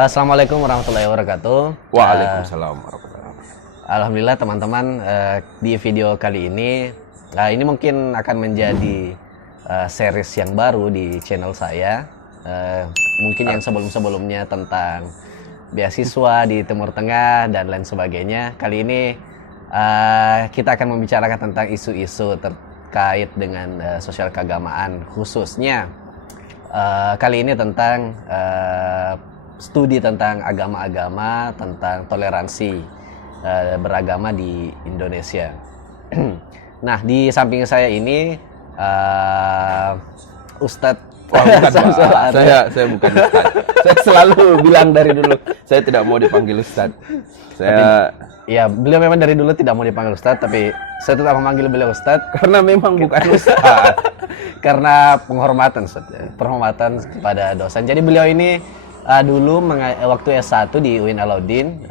Assalamualaikum warahmatullahi wabarakatuh. Waalaikumsalam warahmatullahi wabarakatuh. Alhamdulillah teman-teman, di video kali ini mungkin akan menjadi series yang baru di channel saya. Mungkin yang sebelum-sebelumnya tentang beasiswa di Timur Tengah dan lain sebagainya. Kali ini kita akan membicarakan tentang isu-isu terkait dengan sosial keagamaan, khususnya kali ini tentang studi tentang agama-agama, tentang toleransi beragama di Indonesia. Nah, di samping saya ini Ustadz. Oh, bukan, saya bukan Ustadz. Saya selalu bilang dari dulu, saya tidak mau dipanggil Ustadz. Ya, beliau memang dari dulu tidak mau dipanggil Ustadz, tapi saya tetap memanggil beliau Ustadz karena memang bukan Ustadz. Karena penghormatan, Ustadz. Penghormatan kepada dosen. Jadi beliau ini dulu waktu S1 di UIN Alauddin,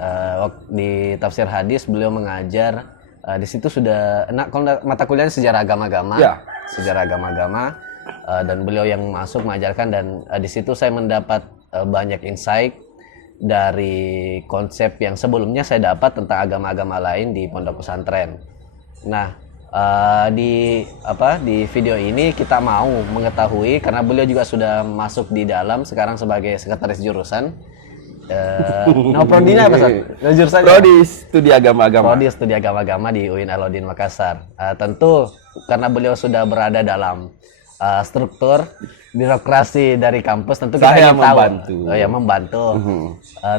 di tafsir hadis beliau mengajar. Di situ sudah kalau mata kuliahnya sejarah agama-agama, ya. Sejarah agama-agama, dan beliau yang masuk mengajarkan, dan di situ saya mendapat banyak insight dari konsep yang sebelumnya saya dapat tentang agama-agama lain di pondok pesantren. Nah, di video ini kita mau mengetahui, karena beliau juga sudah masuk di dalam sekarang sebagai sekretaris jurusan. Prodinya apa, Ustaz? Jurusan Prodi Studi Agama-Agama. Prodi Studi Agama-Agama di UIN Alauddin Makassar. Tentu karena beliau sudah berada dalam struktur birokrasi dari kampus, tentu kita ingin membantu. Tahu, membantu.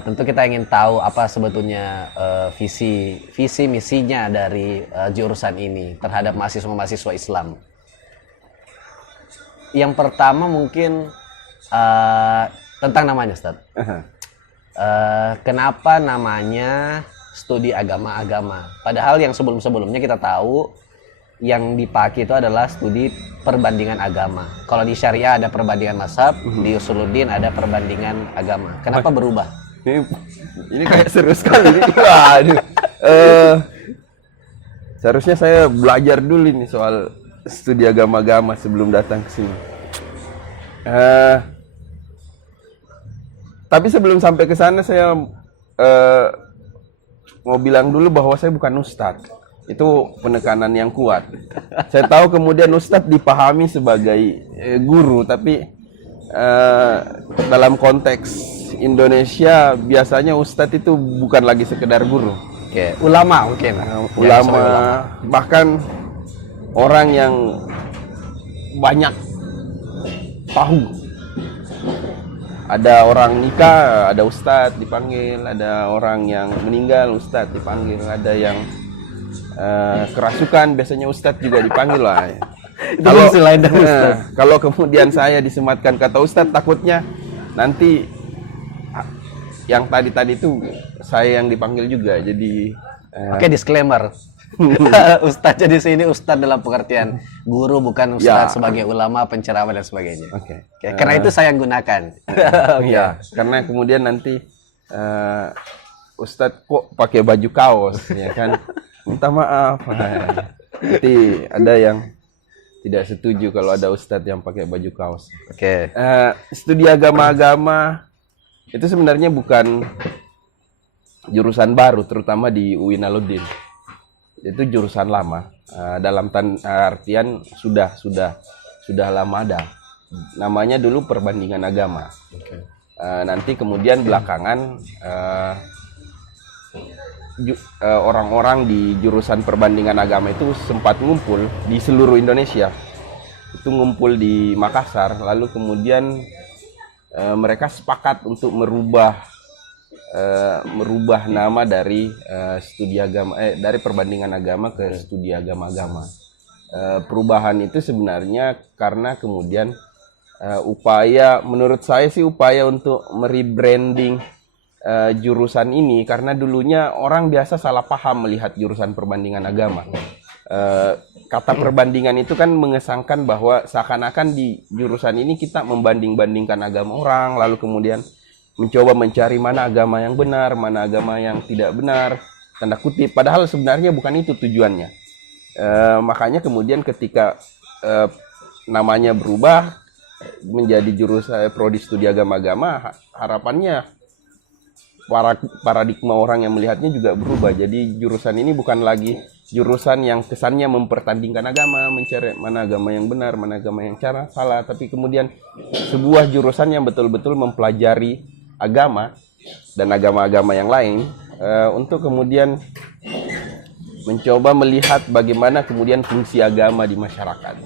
Tentu kita ingin tahu apa sebetulnya visi misinya dari jurusan ini terhadap mahasiswa-mahasiswa Islam. Yang pertama mungkin tentang namanya, Ustaz. Kenapa namanya studi agama-agama? Padahal yang sebelum-sebelumnya kita tahu yang dipakai itu adalah studi perbandingan agama. Kalau di syariah ada perbandingan mazhab, di usuluddin ada perbandingan agama. Kenapa berubah? Ini kayak serius sekali. Waduh. Seharusnya saya belajar dulu nih soal studi agama-agama sebelum datang ke sini. Tapi sebelum sampai ke sana saya mau bilang dulu bahwa saya bukan ustadz. Itu penekanan yang kuat. Saya tahu kemudian ustadz dipahami sebagai guru, tapi dalam konteks Indonesia biasanya ustadz itu bukan lagi sekedar guru. Oke, ulama mungkin. Ulama, bahkan orang yang banyak tahu. Ada orang nikah, ada ustadz dipanggil. Ada orang yang meninggal, ustadz dipanggil. Ada yang kerasukan, biasanya ustadz juga dipanggil lah. Kalau lain dari ustadz. Kalau kemudian saya disematkan kata ustadz, takutnya nanti yang tadi itu saya yang dipanggil juga. Jadi Oke, disclaimer. Ustadz di sini ustadz dalam pengertian guru, bukan ustadz sebagai ulama, penceramah dan sebagainya. Oke. Karena itu saya yang gunakan. Ya, karena kemudian nanti ustadz kok pakai baju kaos, ya kan? Minta maaf. Nanti ada yang tidak setuju kalau ada ustadz yang pakai baju kaos. Oke. Studi agama-agama itu sebenarnya bukan jurusan baru, terutama di UIN Alauddin. Itu jurusan lama. Dalam artian sudah lama ada. Namanya dulu perbandingan agama. Okay. Nanti kemudian belakangan orang-orang di jurusan perbandingan agama itu sempat ngumpul di seluruh Indonesia. Itu ngumpul di Makassar, lalu kemudian mereka sepakat untuk merubah nama dari studi agama dari perbandingan agama ke studi agama-agama. Perubahan itu sebenarnya karena kemudian menurut saya sih upaya untuk merebranding jurusan ini, karena dulunya orang biasa salah paham melihat jurusan perbandingan agama. Kata perbandingan itu kan mengesankan bahwa seakan-akan di jurusan ini kita membanding-bandingkan agama orang, lalu kemudian mencoba mencari mana agama yang benar, mana agama yang tidak benar, tanda kutip. Padahal sebenarnya bukan itu tujuannya. Makanya kemudian ketika namanya berubah menjadi jurusan Prodi Studi Agama-Agama, harapannya paradigma orang yang melihatnya juga berubah. Jadi jurusan ini bukan lagi jurusan yang kesannya mempertandingkan agama, mencari mana agama yang benar, mana agama yang salah, tapi kemudian sebuah jurusan yang betul-betul mempelajari agama dan agama-agama yang lain untuk kemudian mencoba melihat bagaimana kemudian fungsi agama di masyarakat.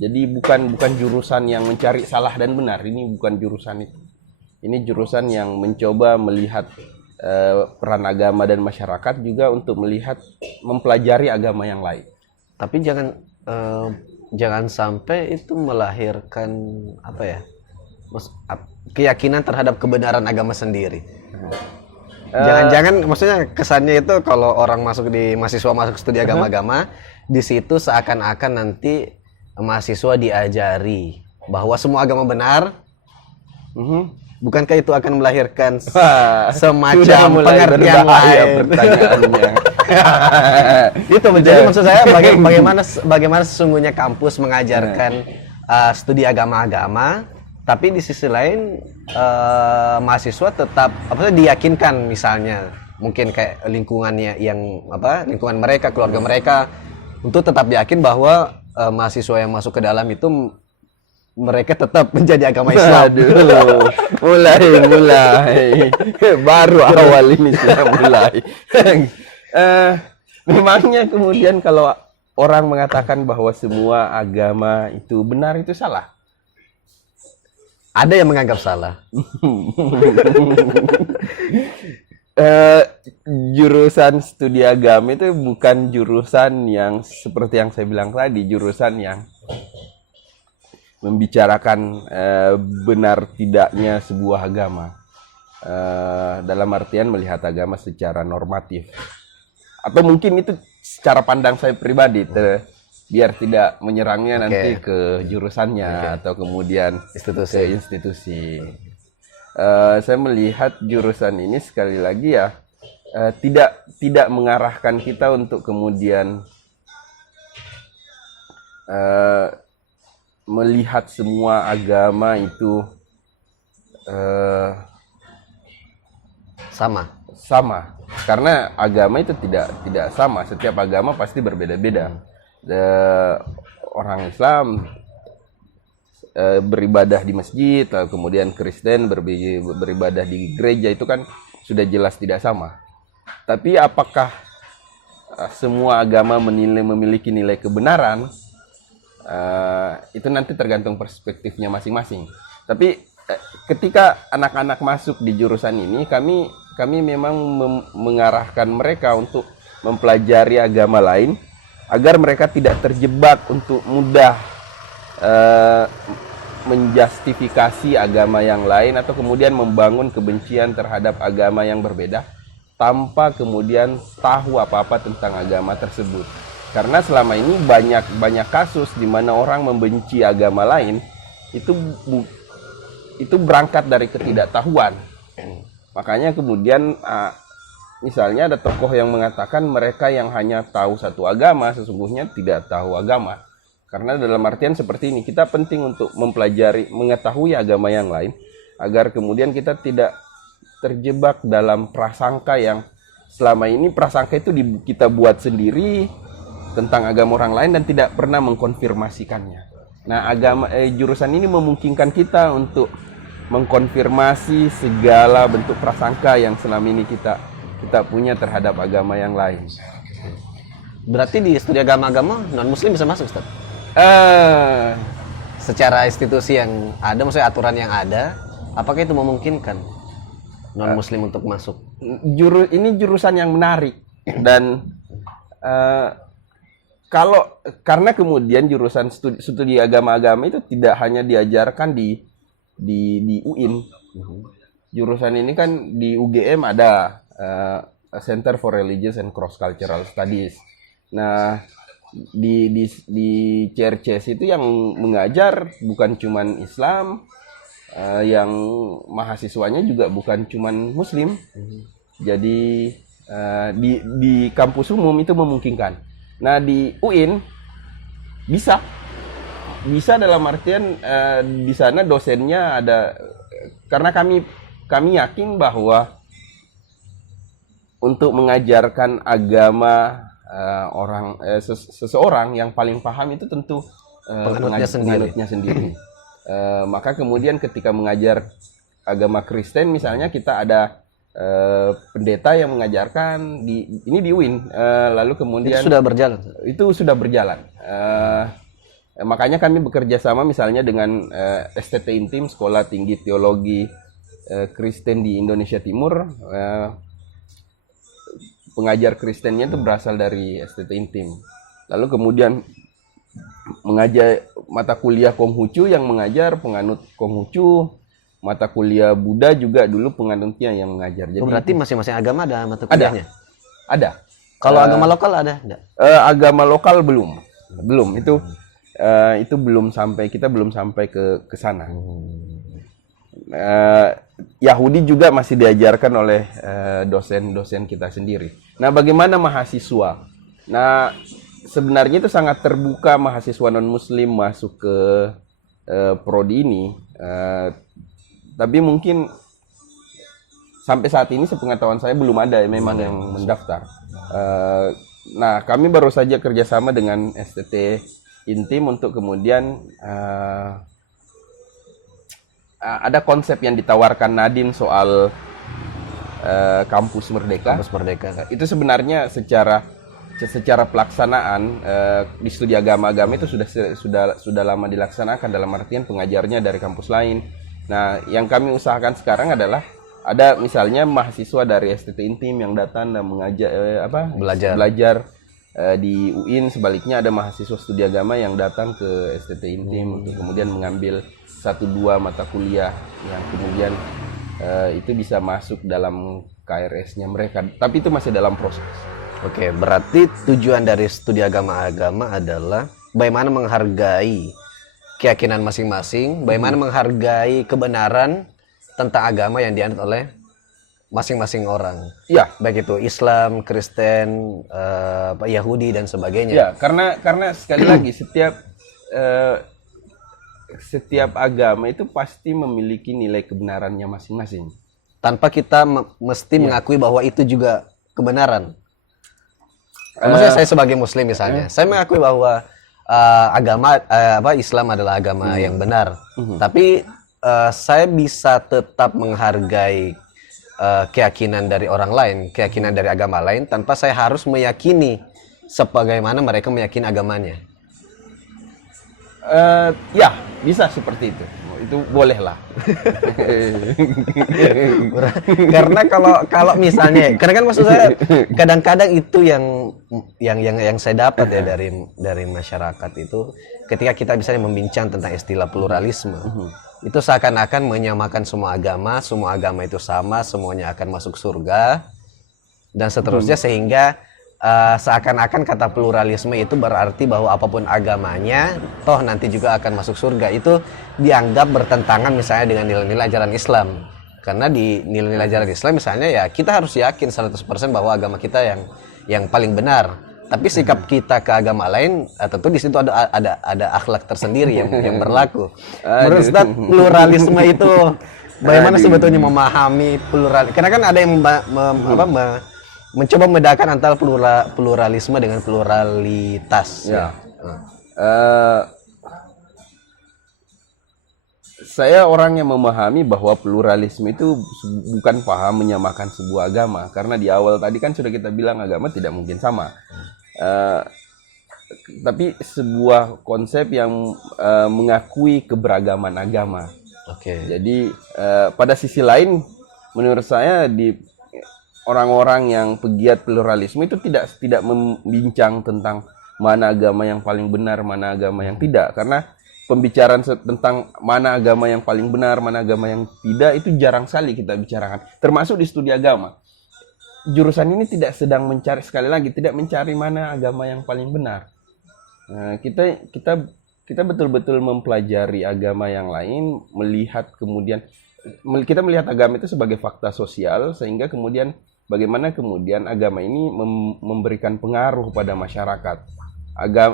Jadi bukan jurusan yang mencari salah dan benar, ini bukan jurusan itu. Ini jurusan yang mencoba melihat peran agama dan masyarakat juga untuk melihat mempelajari agama yang lain. Tapi jangan sampai itu melahirkan apa ya? Keyakinan terhadap kebenaran agama sendiri. Jangan-jangan maksudnya kesannya itu kalau orang mahasiswa masuk studi agama-agama, di situ seakan-akan nanti mahasiswa diajari bahwa semua agama benar. Bukankah itu akan melahirkan semacam pengertian lain? Pertanyaannya. Itu menjadi maksud saya bagaimana sesungguhnya kampus mengajarkan studi agama-agama, tapi di sisi lain mahasiswa tetap diyakinkan, misalnya mungkin kayak lingkungan mereka, keluarga mereka, untuk tetap yakin bahwa mahasiswa yang masuk ke dalam itu mereka tetap menjadi agama Islam. Aduh, mulai baru awal ini sudah mulai. Memangnya kemudian kalau orang mengatakan bahwa semua agama itu benar, itu salah? Ada yang menganggap salah. Jurusan studi agama itu bukan jurusan yang seperti yang saya bilang tadi, jurusan yang membicarakan benar tidaknya sebuah agama, dalam artian melihat agama secara normatif, atau mungkin itu secara pandang saya pribadi, biar tidak menyerangnya nanti ke jurusannya atau kemudian institusi. Saya melihat jurusan ini sekali lagi ya tidak mengarahkan kita untuk kemudian melihat semua agama itu sama, karena agama itu tidak sama. Setiap agama pasti berbeda-beda. Orang Islam beribadah di masjid, kemudian Kristen beribadah di gereja, itu kan sudah jelas tidak sama. Tapi apakah semua agama memiliki nilai kebenaran? Itu nanti tergantung perspektifnya masing-masing. Tapi ketika anak-anak masuk di jurusan ini, kami memang mengarahkan mereka untuk mempelajari agama lain agar mereka tidak terjebak untuk mudah menjustifikasi agama yang lain atau kemudian membangun kebencian terhadap agama yang berbeda tanpa kemudian tahu apa-apa tentang agama tersebut. Karena selama ini banyak kasus di mana orang membenci agama lain itu berangkat dari ketidaktahuan. Makanya kemudian misalnya ada tokoh yang mengatakan mereka yang hanya tahu satu agama sesungguhnya tidak tahu agama. Karena dalam artian seperti ini, kita penting untuk mengetahui agama yang lain agar kemudian kita tidak terjebak dalam prasangka yang selama ini prasangka itu kita buat sendiri tentang agama orang lain dan tidak pernah mengkonfirmasikannya. Nah, jurusan ini memungkinkan kita untuk mengkonfirmasi segala bentuk prasangka yang selama ini kita punya terhadap agama yang lain. Berarti di studi agama-agama non-muslim bisa masuk, Ustaz? Secara institusi yang ada, maksudnya aturan yang ada, apakah itu memungkinkan non-muslim untuk masuk? Ini jurusan yang menarik dan karena kemudian jurusan studi agama-agama itu tidak hanya diajarkan di UIN. Jurusan ini kan di UGM ada Center for Religious and Cross Cultural Studies. Nah, di CRCS itu yang mengajar bukan cuman Islam, yang mahasiswanya juga bukan cuman Muslim. Jadi di kampus umum itu memungkinkan. Nah, di UIN bisa dalam artian di sana dosennya ada, karena kami yakin bahwa untuk mengajarkan agama seseorang yang paling paham itu tentu penganutnya sendiri. Maka kemudian ketika mengajar agama Kristen misalnya, kita ada pendeta yang mengajarkan ini di UIN, lalu kemudian itu sudah berjalan. Makanya kami bekerja sama misalnya dengan STT Intim, Sekolah Tinggi Teologi Kristen di Indonesia Timur. Pengajar Kristennya itu berasal dari STT Intim. Lalu kemudian mengajar mata kuliah Konghucu yang mengajar penganut Konghucu, mata kuliah Buddha juga dulu penganutnya yang mengajar. Jadi berarti masing-masing agama ada mata kuliahnya? Ada. Kalau agama lokal ada enggak? Agama lokal belum. Itu belum sampai, kita belum sampai ke sana. Yahudi juga masih diajarkan oleh dosen-dosen kita sendiri. Nah, bagaimana mahasiswa? Nah, sebenarnya itu sangat terbuka mahasiswa non-muslim masuk ke prodi ini. Tapi mungkin sampai saat ini sepengetahuan saya belum ada memang yang mendaftar. Nah, kami baru saja kerjasama dengan STT Intim untuk kemudian ada konsep yang ditawarkan Nadine soal kampus merdeka. Kampus merdeka. Itu sebenarnya secara pelaksanaan di studi agama-agama itu sudah lama dilaksanakan, dalam artian pengajarnya dari kampus lain. Nah, yang kami usahakan sekarang adalah ada misalnya mahasiswa dari STT Intim yang datang dan belajar di UIN, sebaliknya ada mahasiswa studi agama yang datang ke STT Intim untuk kemudian mengambil 1-2 mata kuliah yang kemudian itu bisa masuk dalam KRS-nya mereka. Tapi itu masih dalam proses. Oke, berarti tujuan dari studi agama-agama adalah bagaimana menghargai keyakinan masing-masing, bagaimana menghargai kebenaran tentang agama yang dianut oleh masing-masing orang. Ya, baik itu Islam, Kristen, Yahudi dan sebagainya. Ya, karena sekali lagi setiap agama itu pasti memiliki nilai kebenarannya masing-masing. Tanpa kita mesti mengakui bahwa itu juga kebenaran. Maksudnya saya sebagai Muslim misalnya, saya mengakui bahwa Islam adalah agama yang benar. Tapi saya bisa tetap menghargai keyakinan dari orang lain, keyakinan dari agama lain, tanpa saya harus meyakini sebagaimana mereka meyakini agamanya. Ya, bisa seperti itu. Itu boleh lah. Karena kalau misalnya, karena kan maksud saya kadang-kadang itu yang saya dapat ya dari masyarakat itu, ketika kita misalnya membincang tentang istilah pluralisme, itu seakan-akan menyamakan semua agama itu sama, semuanya akan masuk surga dan seterusnya, sehingga seakan-akan kata pluralisme itu berarti bahwa apapun agamanya toh nanti juga akan masuk surga. Itu dianggap bertentangan misalnya dengan nilai-nilai ajaran Islam. Karena di nilai-nilai ajaran Islam misalnya ya kita harus yakin 100% bahwa agama kita yang paling benar. Tapi sikap kita ke agama lain tentu di situ ada akhlak tersendiri yang berlaku. Menurut Ustaz, pluralisme itu bagaimana sebetulnya memahami pluralisme? Karena kan ada yang mencoba membedakan antara pluralisme dengan pluralitas. Ya. Saya orang yang memahami bahwa pluralisme itu bukan paham menyamakan sebuah agama, karena di awal tadi kan sudah kita bilang agama tidak mungkin sama. Tapi sebuah konsep yang mengakui keberagaman agama. Oke. Jadi pada sisi lain, menurut saya di orang-orang yang pegiat pluralisme itu tidak membincang tentang mana agama yang paling benar, mana agama yang tidak. Karena pembicaraan tentang mana agama yang paling benar, mana agama yang tidak, itu jarang sekali kita bicarakan. Termasuk di studi agama. Jurusan ini tidak sedang mencari, sekali lagi, tidak mencari mana agama yang paling benar. Nah, kita betul-betul mempelajari agama yang lain, melihat kemudian, kita melihat agama itu sebagai fakta sosial, sehingga kemudian bagaimana kemudian agama ini memberikan pengaruh pada masyarakat.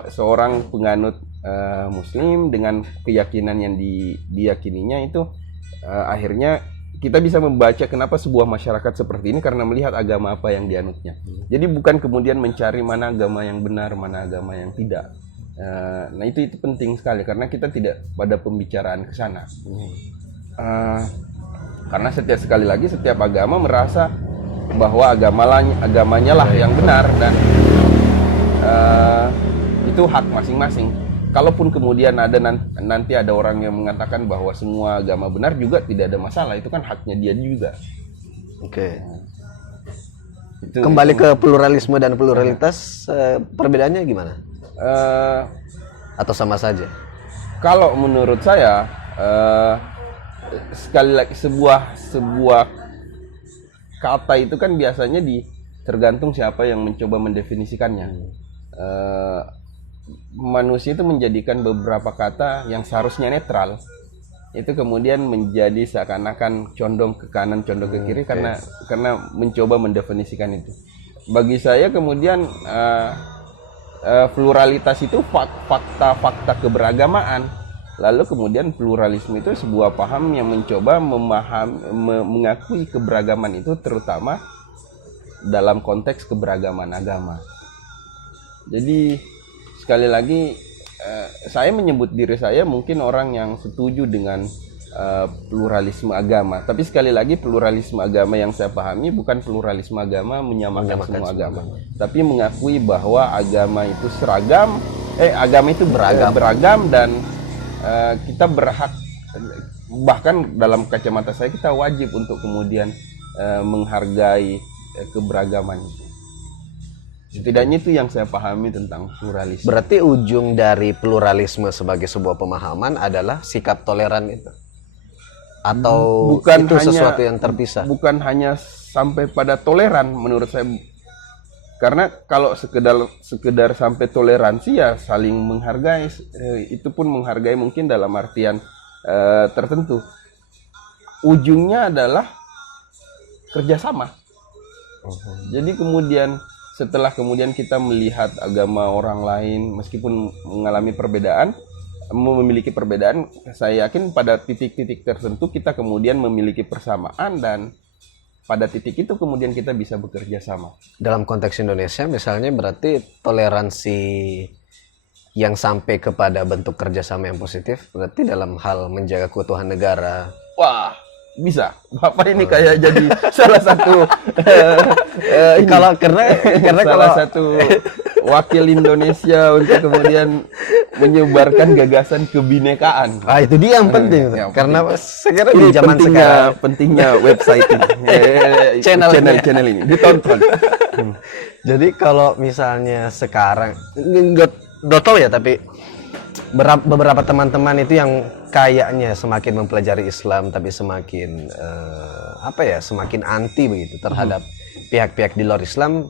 Seorang penganut Muslim dengan keyakinan yang diyakininya itu akhirnya kita bisa membaca kenapa sebuah masyarakat seperti ini karena melihat agama apa yang dianutnya. Jadi bukan kemudian mencari mana agama yang benar, mana agama yang tidak. Nah itu penting sekali karena kita tidak pada pembicaraan ke sana. Karena sekali lagi setiap agama merasa bahwa agamanya lah yang benar dan itu hak masing-masing. Kalaupun kemudian nanti ada orang yang mengatakan bahwa semua agama benar juga tidak ada masalah, itu kan haknya dia juga. Oke. Kembali ke pluralisme dan pluralitas, perbedaannya gimana? Atau sama saja? Kalau menurut saya, sekali lagi sebuah kata itu kan biasanya tergantung siapa yang mencoba mendefinisikannya. Manusia itu menjadikan beberapa kata yang seharusnya netral itu kemudian menjadi seakan-akan condong ke kanan, condong ke kiri karena mencoba mendefinisikan itu. Bagi saya kemudian pluralitas itu fakta keberagamaan. Lalu kemudian pluralisme itu sebuah paham yang mencoba mengakui keberagaman itu terutama dalam konteks keberagaman agama. Jadi sekali lagi saya menyebut diri saya mungkin orang yang setuju dengan pluralisme agama. Tapi sekali lagi pluralisme agama yang saya pahami bukan pluralisme agama menyamakan semua agama. Tapi mengakui bahwa agama itu seragam, agama itu beragam dan kita berhak, bahkan dalam kacamata saya kita wajib untuk kemudian menghargai keberagaman itu. Setidaknya itu yang saya pahami tentang pluralisme. Berarti ujung dari pluralisme sebagai sebuah pemahaman adalah sikap toleran itu? Atau bukan itu sesuatu yang terpisah? Bukan hanya sampai pada toleran menurut saya. Karena kalau sekedar sampai toleransi ya saling menghargai, itu pun menghargai mungkin dalam artian tertentu. Ujungnya adalah kerjasama. Jadi kemudian setelah kemudian kita melihat agama orang lain meskipun mengalami perbedaan, memiliki perbedaan, saya yakin pada titik-titik tertentu kita kemudian memiliki persamaan dan pada titik itu kemudian kita bisa bekerja sama. Dalam konteks Indonesia misalnya berarti toleransi yang sampai kepada bentuk kerjasama yang positif berarti dalam hal menjaga keutuhan negara. Wah, bisa. Bapak ini kayak jadi salah satu salah satu wakil Indonesia untuk kemudian menyebarkan gagasan kebinekaan. Itu dia yang penting. Karena sekarang di zaman sekarang pentingnya website ini, channel ini ditonton. Jadi kalau misalnya sekarang nggak tahu ya, tapi beberapa teman-teman itu yang kayaknya semakin mempelajari Islam tapi semakin semakin anti begitu terhadap pihak-pihak di luar Islam.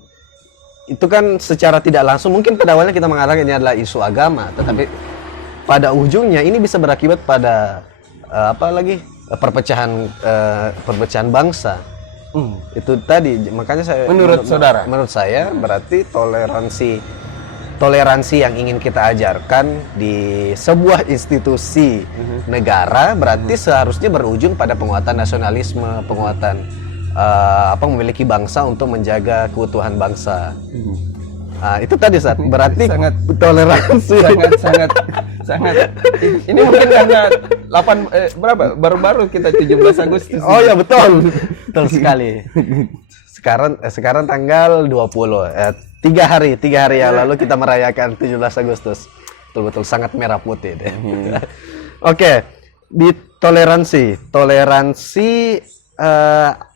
Itu kan secara tidak langsung mungkin pada awalnya kita mengarahkan ini adalah isu agama, tetapi pada ujungnya ini bisa berakibat pada perpecahan bangsa. Itu tadi makanya menurut saya berarti toleransi yang ingin kita ajarkan di sebuah institusi negara berarti seharusnya berujung pada penguatan nasionalisme, penguatan memiliki bangsa untuk menjaga keutuhan bangsa. Itu tadi berarti sangat toleransi sangat ini mungkin karena baru-baru kita 17 Agustus. Oh ya betul sekali. Sekarang tanggal 20, 3 hari yang lalu kita merayakan 17 Agustus. Betul-betul sangat merah putih deh. Oke, di toleransi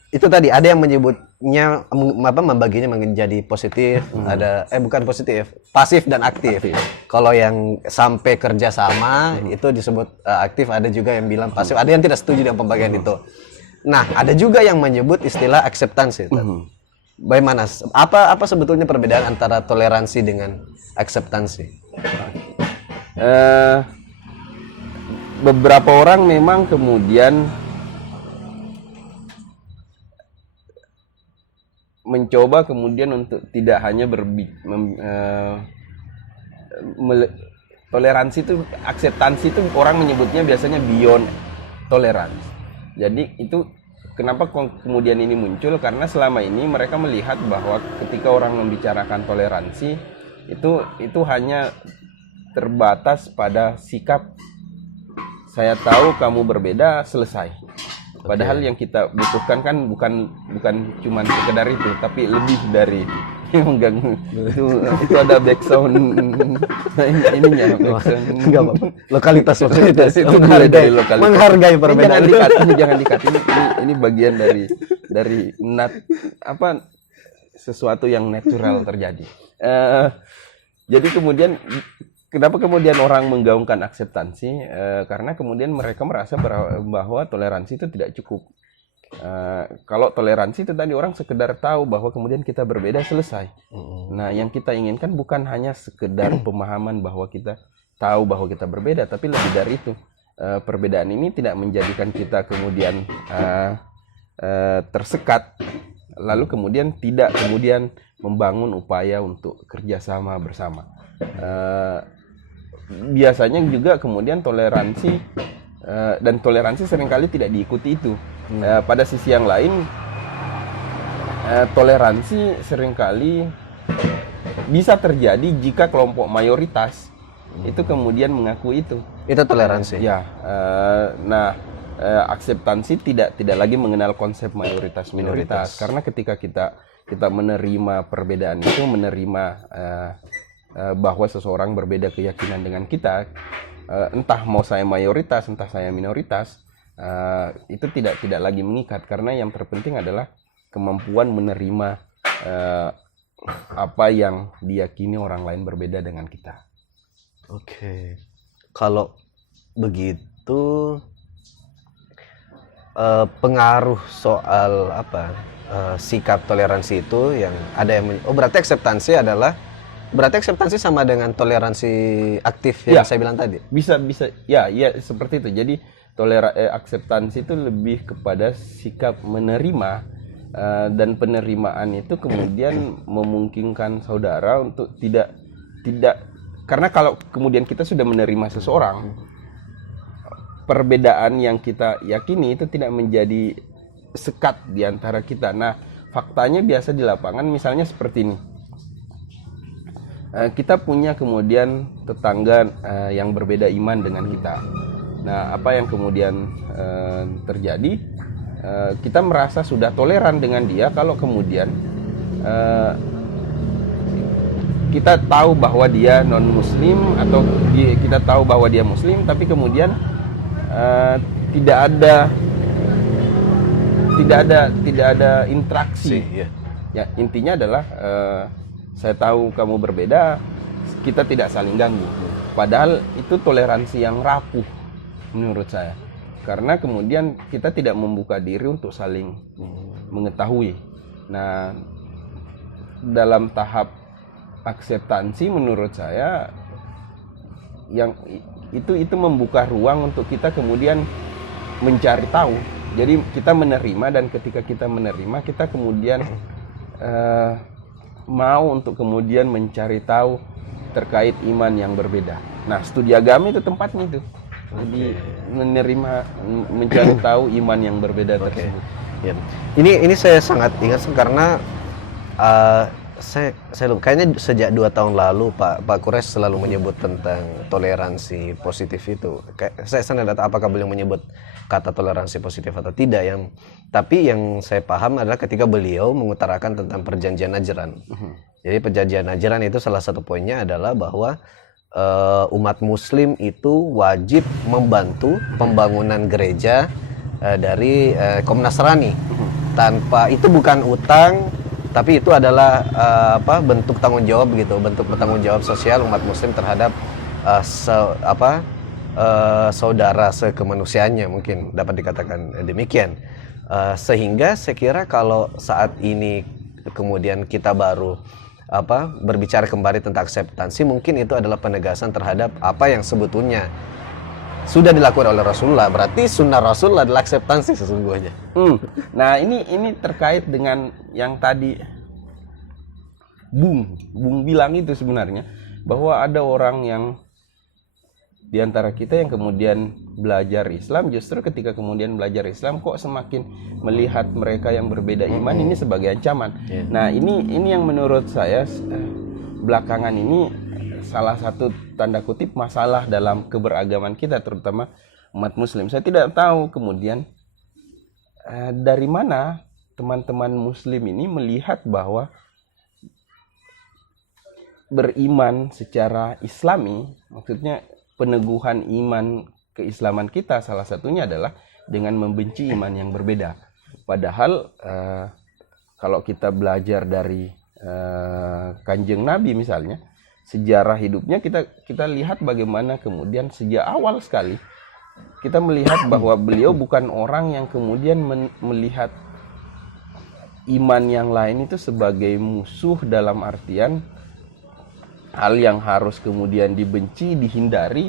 itu tadi ada yang menyebutnya membaginya menjadi positif, ada bukan positif, pasif dan aktif. Kalau yang sampai kerjasama itu disebut aktif, ada juga yang bilang pasif, ada yang tidak setuju dengan pembagian itu. Nah, ada juga yang menyebut istilah akseptansi. Bagaimana? Apa sebetulnya perbedaan antara toleransi dengan akseptansi? Beberapa orang memang kemudian mencoba kemudian untuk tidak hanya toleransi itu, akseptansi itu orang menyebutnya biasanya beyond tolerance. Jadi itu kenapa kemudian ini muncul? Karena selama ini mereka melihat bahwa ketika orang membicarakan toleransi itu hanya terbatas pada sikap saya tahu kamu berbeda, selesai. Padahal yang kita butuhkan kan bukan cuma sekedar itu, tapi lebih dari itu. Mengganggu itu ada background ininya, background Enggak apa-apa. Lokalitas itu mulai dari lokalitas. Menghargai perbedaan. Jangan dikat. Ini bagian dari sesuatu yang natural terjadi. Jadi kemudian kenapa kemudian orang menggaungkan akseptansi? Karena kemudian mereka merasa bahwa toleransi itu tidak cukup. Kalau toleransi itu tadi orang sekedar tahu bahwa kemudian kita berbeda, selesai. Nah, yang kita inginkan bukan hanya sekedar pemahaman bahwa kita tahu bahwa kita berbeda, tapi lebih dari itu. Perbedaan ini tidak menjadikan kita kemudian tersekat, lalu kemudian tidak kemudian membangun upaya untuk kerjasama bersama. Biasanya juga kemudian toleransi dan toleransi seringkali tidak diikuti itu. Pada sisi yang lain, toleransi seringkali bisa terjadi jika kelompok mayoritas itu kemudian mengaku itu. Itu toleransi. Ya, akseptansi tidak lagi mengenal konsep mayoritas minoritas. Karena ketika kita menerima perbedaan itu, menerima bahwa seseorang berbeda keyakinan dengan kita, entah mau saya mayoritas, entah saya minoritas, itu tidak lagi mengikat, karena yang terpenting adalah kemampuan menerima apa yang diyakini orang lain berbeda dengan kita. Oke. Kalau begitu, pengaruh soal sikap toleransi itu yang ada yang berarti akseptansi sama dengan toleransi aktif yang saya bilang tadi. Bisa ya seperti itu. Jadi akseptansi itu lebih kepada sikap menerima, dan penerimaan itu kemudian memungkinkan saudara untuk tidak karena kalau kemudian kita sudah menerima seseorang, perbedaan yang kita yakini itu tidak menjadi sekat di antara kita. Nah, faktanya biasa di lapangan misalnya seperti ini. Kita punya kemudian tetangga yang berbeda iman dengan kita. Nah, apa yang kemudian terjadi? Kita merasa sudah toleran dengan dia kalau kemudian kita tahu bahwa dia non-muslim atau kita tahu bahwa dia muslim, tapi kemudian tidak ada interaksi. Ya, intinya adalah saya tahu kamu berbeda, kita tidak saling ganggu. Padahal itu toleransi yang rapuh menurut saya. Karena kemudian kita tidak membuka diri untuk saling mengetahui. Nah, dalam tahap akseptansi menurut saya yang itu membuka ruang untuk kita kemudian mencari tahu. Jadi kita menerima, dan ketika kita menerima, kita kemudian mau untuk kemudian mencari tahu terkait iman yang berbeda. Nah, studi agama itu tempatnya itu. Jadi menerima, mencari tahu iman yang berbeda tersebut. Ya. Ini saya sangat ingat karena saya lupa, kayaknya sejak 2 tahun lalu Pak Kures selalu menyebut tentang toleransi positif itu. Saya tidak tahu apakah beliau menyebut kata toleransi positif atau tidak, tapi yang saya paham adalah ketika beliau mengutarakan tentang perjanjian Najran. Jadi perjanjian Najran itu salah satu poinnya adalah bahwa umat muslim itu wajib membantu pembangunan gereja dari kaum Nasrani. Tanpa itu bukan utang, tapi itu adalah bentuk tanggung jawab gitu, bentuk bertanggung jawab sosial umat muslim terhadap saudara sekemanusiaannya, mungkin dapat dikatakan demikian. Sehingga saya kira kalau saat ini kemudian kita baru berbicara kembali tentang akseptansi, mungkin itu adalah penegasan terhadap apa yang sebetulnya sudah dilakukan oleh Rasulullah. Berarti sunnah Rasul adalah akseptansi sesungguhnya. Nah, ini terkait dengan yang tadi Bung bilang itu sebenarnya, bahwa ada orang yang di antara kita yang kemudian belajar Islam, justru ketika kemudian belajar Islam kok semakin melihat mereka yang berbeda iman ini sebagai ancaman. Nah, ini yang menurut saya belakangan ini salah satu tanda kutip masalah dalam keberagaman kita, terutama umat muslim. Saya tidak tahu kemudian dari mana teman-teman muslim ini melihat bahwa beriman secara islami, maksudnya peneguhan iman keislaman kita salah satunya adalah dengan membenci iman yang berbeda. Padahal kalau kita belajar dari Kanjeng Nabi misalnya, sejarah hidupnya kita lihat bagaimana kemudian sejak awal sekali kita melihat bahwa beliau bukan orang yang kemudian melihat iman yang lain itu sebagai musuh dalam artian hal yang harus kemudian dibenci, dihindari,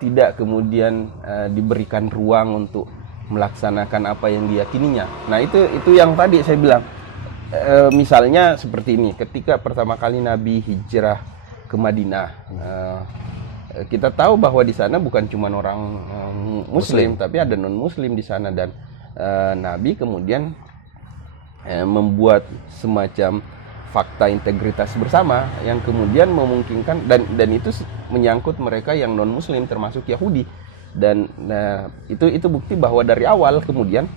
tidak kemudian diberikan ruang untuk melaksanakan apa yang diyakininya. Nah, itu yang tadi saya bilang. Misalnya seperti ini, ketika pertama kali Nabi hijrah ke Madinah, kita tahu bahwa di sana bukan cuma orang Muslim, tapi ada non Muslim di sana, dan Nabi kemudian membuat semacam fakta integritas bersama yang kemudian memungkinkan, dan itu menyangkut mereka yang non Muslim termasuk Yahudi, dan itu bukti bahwa dari awal kemudian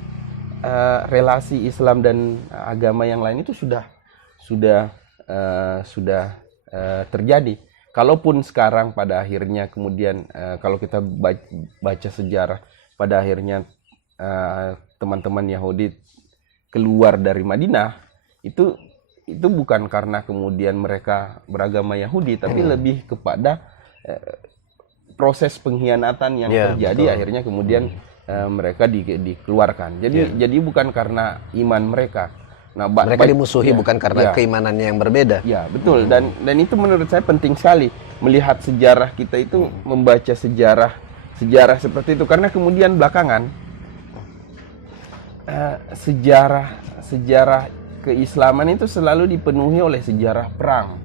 relasi Islam dan agama yang lain itu sudah terjadi. Kalaupun sekarang pada akhirnya kemudian kalau kita baca sejarah, pada akhirnya teman-teman Yahudi keluar dari Madinah, itu bukan karena kemudian mereka beragama Yahudi, tapi lebih kepada proses pengkhianatan yang terjadi, betul. Akhirnya kemudian mereka dikeluarkan. Jadi bukan karena iman mereka. Nah, mereka dimusuhi bukan karena keimanannya yang berbeda. Ya, betul. Dan itu menurut saya penting sekali melihat sejarah kita itu, membaca sejarah seperti itu, karena kemudian belakangan sejarah keislaman itu selalu dipenuhi oleh sejarah perang.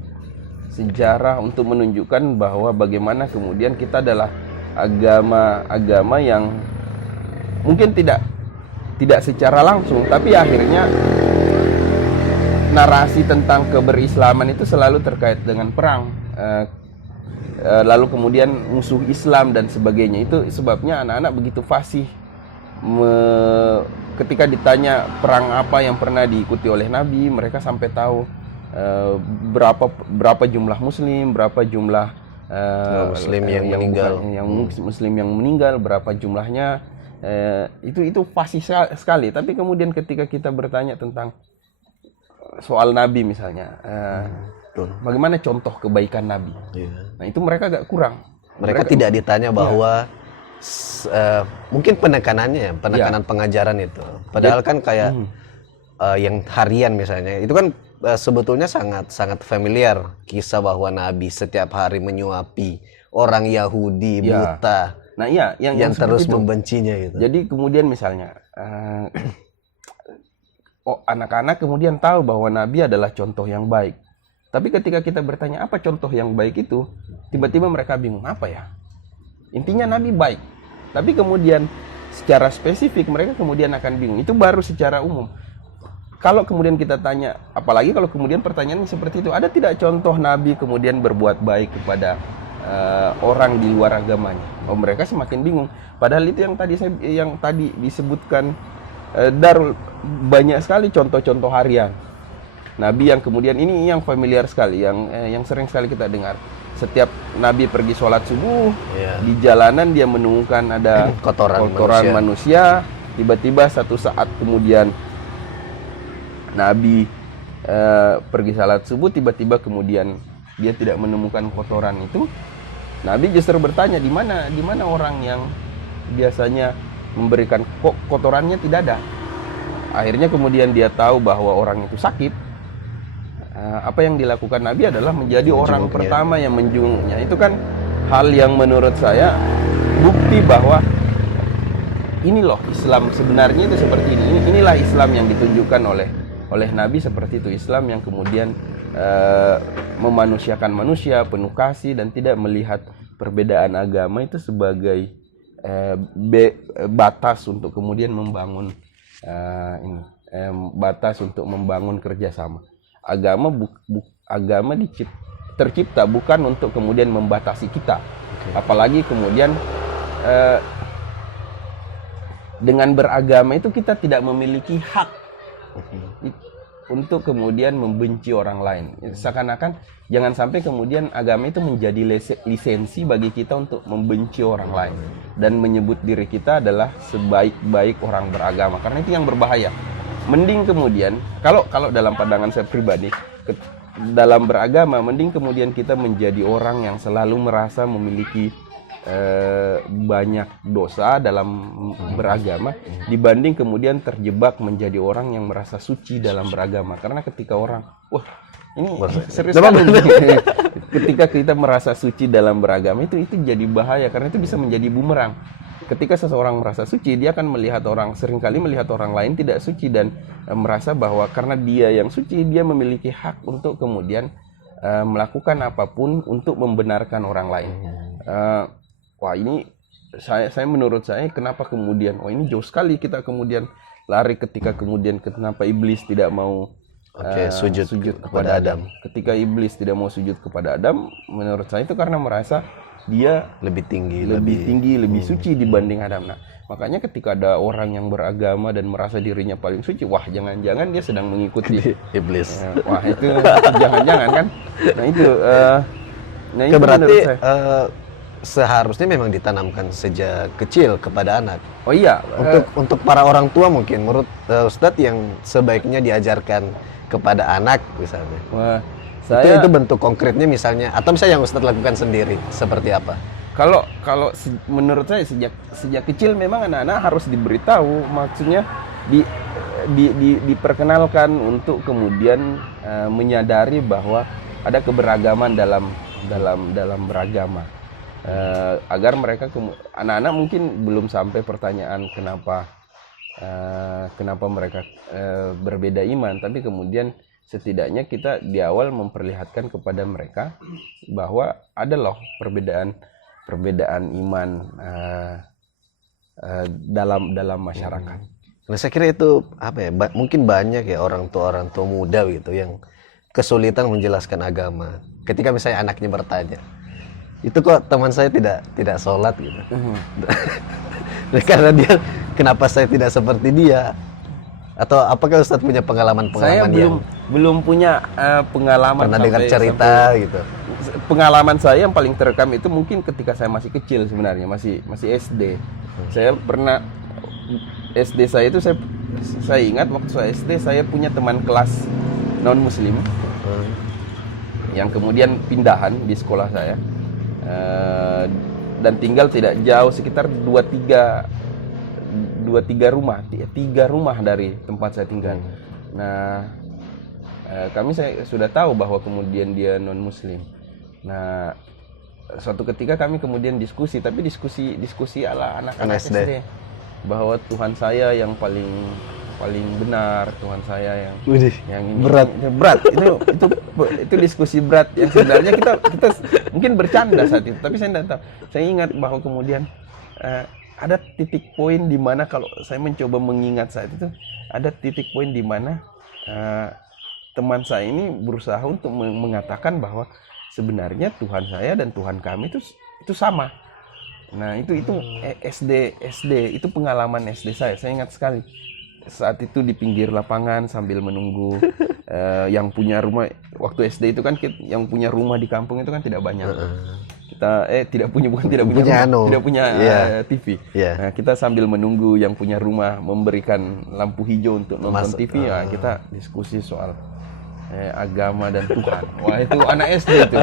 Sejarah untuk menunjukkan bahwa bagaimana kemudian kita adalah agama yang mungkin tidak secara langsung, tapi akhirnya narasi tentang keberislaman itu selalu terkait dengan perang, lalu kemudian musuh Islam dan sebagainya. Itu sebabnya anak-anak begitu fasih ketika ditanya perang apa yang pernah diikuti oleh Nabi, mereka sampai tahu berapa jumlah Muslim, berapa jumlah Muslim yang meninggal, Muslim yang meninggal, berapa jumlahnya. Itu fasih sekali. Tapi kemudian ketika kita bertanya tentang soal Nabi misalnya, bagaimana contoh kebaikan Nabi? Nah, itu mereka agak kurang. Mereka tidak ditanya bahwa mungkin penekanan pengajaran itu. Padahal kan kayak yang harian misalnya, itu kan sebetulnya sangat familiar kisah bahwa Nabi setiap hari menyuapi orang Yahudi buta. Nah, iya, yang terus membencinya gitu. Jadi kemudian misalnya anak-anak kemudian tahu bahwa Nabi adalah contoh yang baik. Tapi ketika kita bertanya apa contoh yang baik itu, tiba-tiba mereka bingung, apa ya? Intinya Nabi baik. Tapi kemudian secara spesifik mereka kemudian akan bingung. Itu baru secara umum. Kalau kemudian kita tanya, apalagi kalau kemudian pertanyaannya seperti itu, ada tidak contoh Nabi kemudian berbuat baik kepada orang di luar agamanya? Mereka semakin bingung. Padahal itu yang tadi disebutkan Darul, banyak sekali contoh-contoh harian Nabi yang kemudian ini yang familiar sekali, yang sering sekali kita dengar. Setiap Nabi pergi sholat subuh, di jalanan dia menemukan ada kotoran manusia. Tiba-tiba satu saat kemudian Nabi pergi sholat subuh, tiba-tiba kemudian dia tidak menemukan kotoran itu. Nabi justru bertanya, di mana orang yang biasanya memberikan, kok kotorannya tidak ada. Akhirnya kemudian dia tahu bahwa orang itu sakit. Apa yang dilakukan Nabi adalah menjadi orang pertama yang menjenguknya. Itu kan hal yang menurut saya bukti bahwa ini loh Islam sebenarnya itu seperti ini. Inilah Islam yang ditunjukkan oleh Nabi, seperti itu. Islam yang kemudian memanusiakan manusia, penuh kasih, dan tidak melihat perbedaan agama itu sebagai batas untuk kemudian membangun batas untuk membangun kerjasama. Agama tercipta bukan untuk kemudian membatasi kita, apalagi kemudian dengan beragama itu kita tidak memiliki hak untuk kemudian membenci orang lain. Seakan-akan jangan sampai kemudian agama itu menjadi lisensi bagi kita untuk membenci orang lain dan menyebut diri kita adalah sebaik-baik orang beragama, karena itu yang berbahaya. Mending kemudian kalau dalam pandangan saya pribadi, dalam beragama mending kemudian kita menjadi orang yang selalu merasa memiliki banyak dosa dalam beragama dibanding kemudian terjebak menjadi orang yang merasa suci dalam beragama. Karena ketika orang, wah ini serius sekali. Ketika kita merasa suci dalam beragama itu jadi bahaya, karena itu bisa menjadi bumerang. Ketika seseorang merasa suci, dia akan seringkali melihat orang lain tidak suci dan merasa bahwa karena dia yang suci, dia memiliki hak untuk kemudian melakukan apapun untuk membenarkan orang lain. Wah ini saya menurut saya kenapa kemudian ini jauh sekali kita kemudian lari ketika kemudian kenapa iblis tidak mau sujud kepada Adam. Ketika iblis tidak mau sujud kepada Adam, menurut saya itu karena merasa dia lebih tinggi, lebih suci dibanding Adam. Nah, makanya ketika ada orang yang beragama dan merasa dirinya paling suci, wah jangan-jangan dia sedang mengikuti iblis. Wah itu jangan-jangan kan. Nah itu itu berarti seharusnya memang ditanamkan sejak kecil kepada anak. Oh iya, untuk para orang tua mungkin menurut Ustadz yang sebaiknya diajarkan kepada anak misalnya. Wah, itu bentuk konkretnya misalnya, atau misalnya yang Ustadz lakukan sendiri seperti apa? Kalau menurut saya sejak kecil memang anak-anak harus diberitahu, maksudnya diperkenalkan untuk kemudian menyadari bahwa ada keberagaman dalam beragama. Agar mereka anak-anak mungkin belum sampai pertanyaan kenapa mereka berbeda iman, tapi kemudian setidaknya kita di awal memperlihatkan kepada mereka bahwa ada loh perbedaan iman dalam masyarakat. Nah, saya kira itu mungkin banyak ya orang tua muda gitu yang kesulitan menjelaskan agama. Ketika misalnya anaknya bertanya, itu kok teman saya tidak sholat gitu. Karena dia, kenapa saya tidak seperti dia? Atau apakah Ustadz punya pengalaman saya belum punya pengalaman. Pernah dengar cerita gitu? Pengalaman saya yang paling terekam itu mungkin ketika saya masih kecil sebenarnya, masih SD. Saya pernah SD saya itu saya ingat waktu saya SD saya punya teman kelas non muslim yang kemudian pindahan di sekolah saya. Dan tinggal tidak jauh, sekitar 3 rumah dari tempat saya tinggal. Nah, saya sudah tahu bahwa kemudian dia non muslim. Nah, suatu ketika kami kemudian diskusi ala anak-anak SD bahwa Tuhan saya yang paling benar, Tuhan saya yang ini berat. Itu diskusi berat yang sebenarnya kita mungkin bercanda saat itu, tapi saya tidak tahu. Saya ingat bahwa kemudian ada titik poin di mana, kalau saya mencoba mengingat saat itu, ada titik poin di mana teman saya ini berusaha untuk mengatakan bahwa sebenarnya Tuhan saya dan Tuhan kami itu sama. Nah, itu SD itu pengalaman SD saya ingat sekali. Saat itu di pinggir lapangan sambil menunggu yang punya rumah. Waktu SD itu kan yang punya rumah di kampung itu kan tidak banyak. Kita tidak punya TV. Nah, kita sambil menunggu yang punya rumah memberikan lampu hijau untuk nonton TV, ya kita diskusi soal agama dan Tuhan. Wah, itu anak SD itu.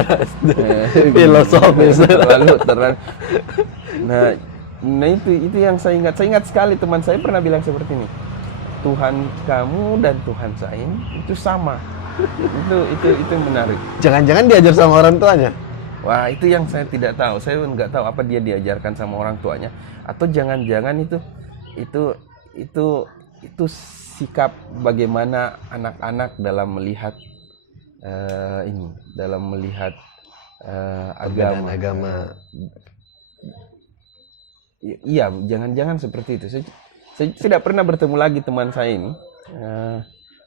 Filosofis. Terlalu. Nah itu yang saya ingat. Saya ingat sekali teman saya pernah bilang seperti ini. Tuhan kamu dan Tuhan saya itu sama. Itu menarik. Jangan-jangan diajar sama orang tuanya? Wah, itu yang saya tidak tahu. Saya nggak tahu apa dia diajarkan sama orang tuanya, atau jangan-jangan itu sikap bagaimana anak-anak dalam ini dalam melihat Perbedaan agama. agama. Iya, jangan-jangan seperti itu. Saya tidak pernah bertemu lagi teman saya ini,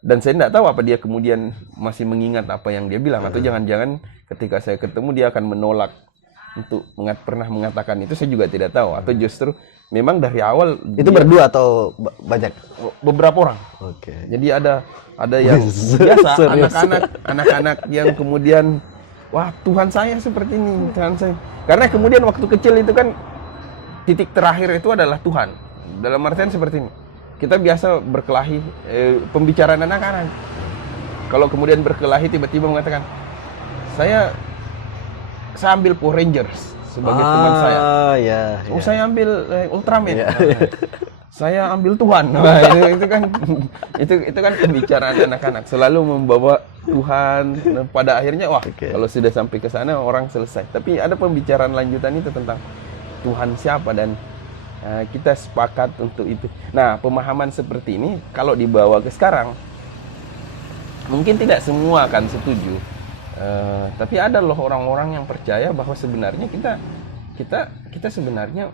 dan saya tidak tahu apa dia kemudian masih mengingat apa yang dia bilang, atau jangan-jangan ketika saya ketemu dia akan menolak untuk pernah mengatakan itu. Saya juga tidak tahu, atau justru memang dari awal Itu berdua atau banyak? beberapa orang. Oke. Jadi ada yang biasa Serius. anak-anak yang kemudian, wah, Tuhan saya seperti ini, Tuhan saya. Karena kemudian waktu kecil itu kan titik terakhir itu adalah Tuhan. Dalam artian seperti ini. Kita biasa berkelahi, pembicaraan anak-anak. Kalau kemudian berkelahi tiba-tiba mengatakan, saya ambil Power Rangers sebagai teman saya. Ya, Oh, ya. saya ambil Ultraman. Iya. Saya ambil Tuhan. Nah, itu kan itu kan pembicaraan anak-anak, selalu membawa Tuhan. Nah, pada akhirnya kalau sudah sampai ke sana orang selesai. Tapi ada pembicaraan lanjutan itu tentang Tuhan siapa, dan kita sepakat untuk itu. Nah, pemahaman seperti ini kalau dibawa ke sekarang mungkin tidak semua akan setuju. Tapi ada loh orang-orang yang percaya bahwa sebenarnya kita sebenarnya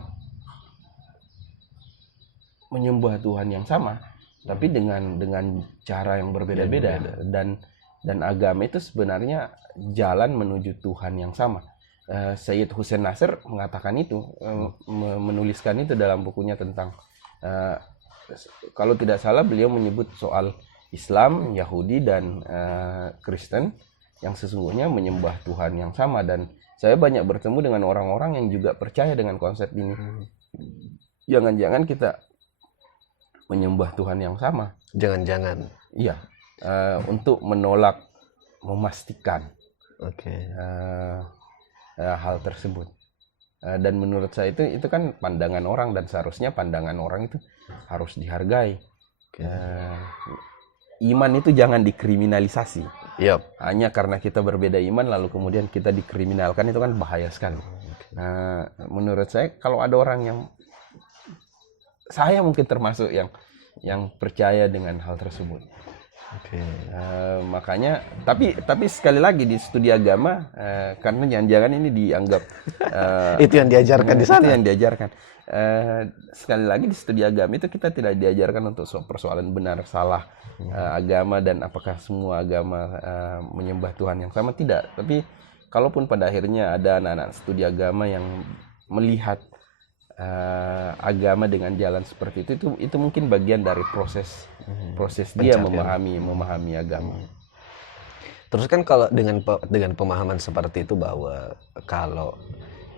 menyembah Tuhan yang sama, tapi dengan cara yang berbeda-beda, dan agama itu sebenarnya jalan menuju Tuhan yang sama. Sayyid Hussein Nasr mengatakan itu, menuliskan itu dalam bukunya tentang, kalau tidak salah beliau menyebut soal Islam, Yahudi, dan Kristen yang sesungguhnya menyembah Tuhan yang sama. Dan saya banyak bertemu dengan orang-orang yang juga percaya dengan konsep ini. Jangan-jangan kita menyembah Tuhan yang sama. Jangan-jangan. Iya, untuk menolak, memastikan hal tersebut. Dan menurut saya itu kan pandangan orang, dan seharusnya pandangan orang itu harus dihargai. Iman itu jangan dikriminalisasi. Yep. Hanya karena kita berbeda iman lalu kemudian kita dikriminalkan, itu kan bahaya sekali. Menurut saya kalau ada orang yang, saya mungkin termasuk yang percaya dengan hal tersebut. Makanya tapi sekali lagi di studi agama, karena jangan-jangan ini dianggap Itu yang diajarkan di sana. Itu yang diajarkan. Sekali lagi di studi agama itu kita tidak diajarkan untuk persoalan benar salah agama dan apakah semua agama menyembah Tuhan yang sama, tidak. Tapi kalaupun pada akhirnya ada anak-anak studi agama yang melihat agama dengan jalan seperti itu mungkin bagian dari proses dia memahami agama. Terus kan kalau dengan pemahaman seperti itu, bahwa kalau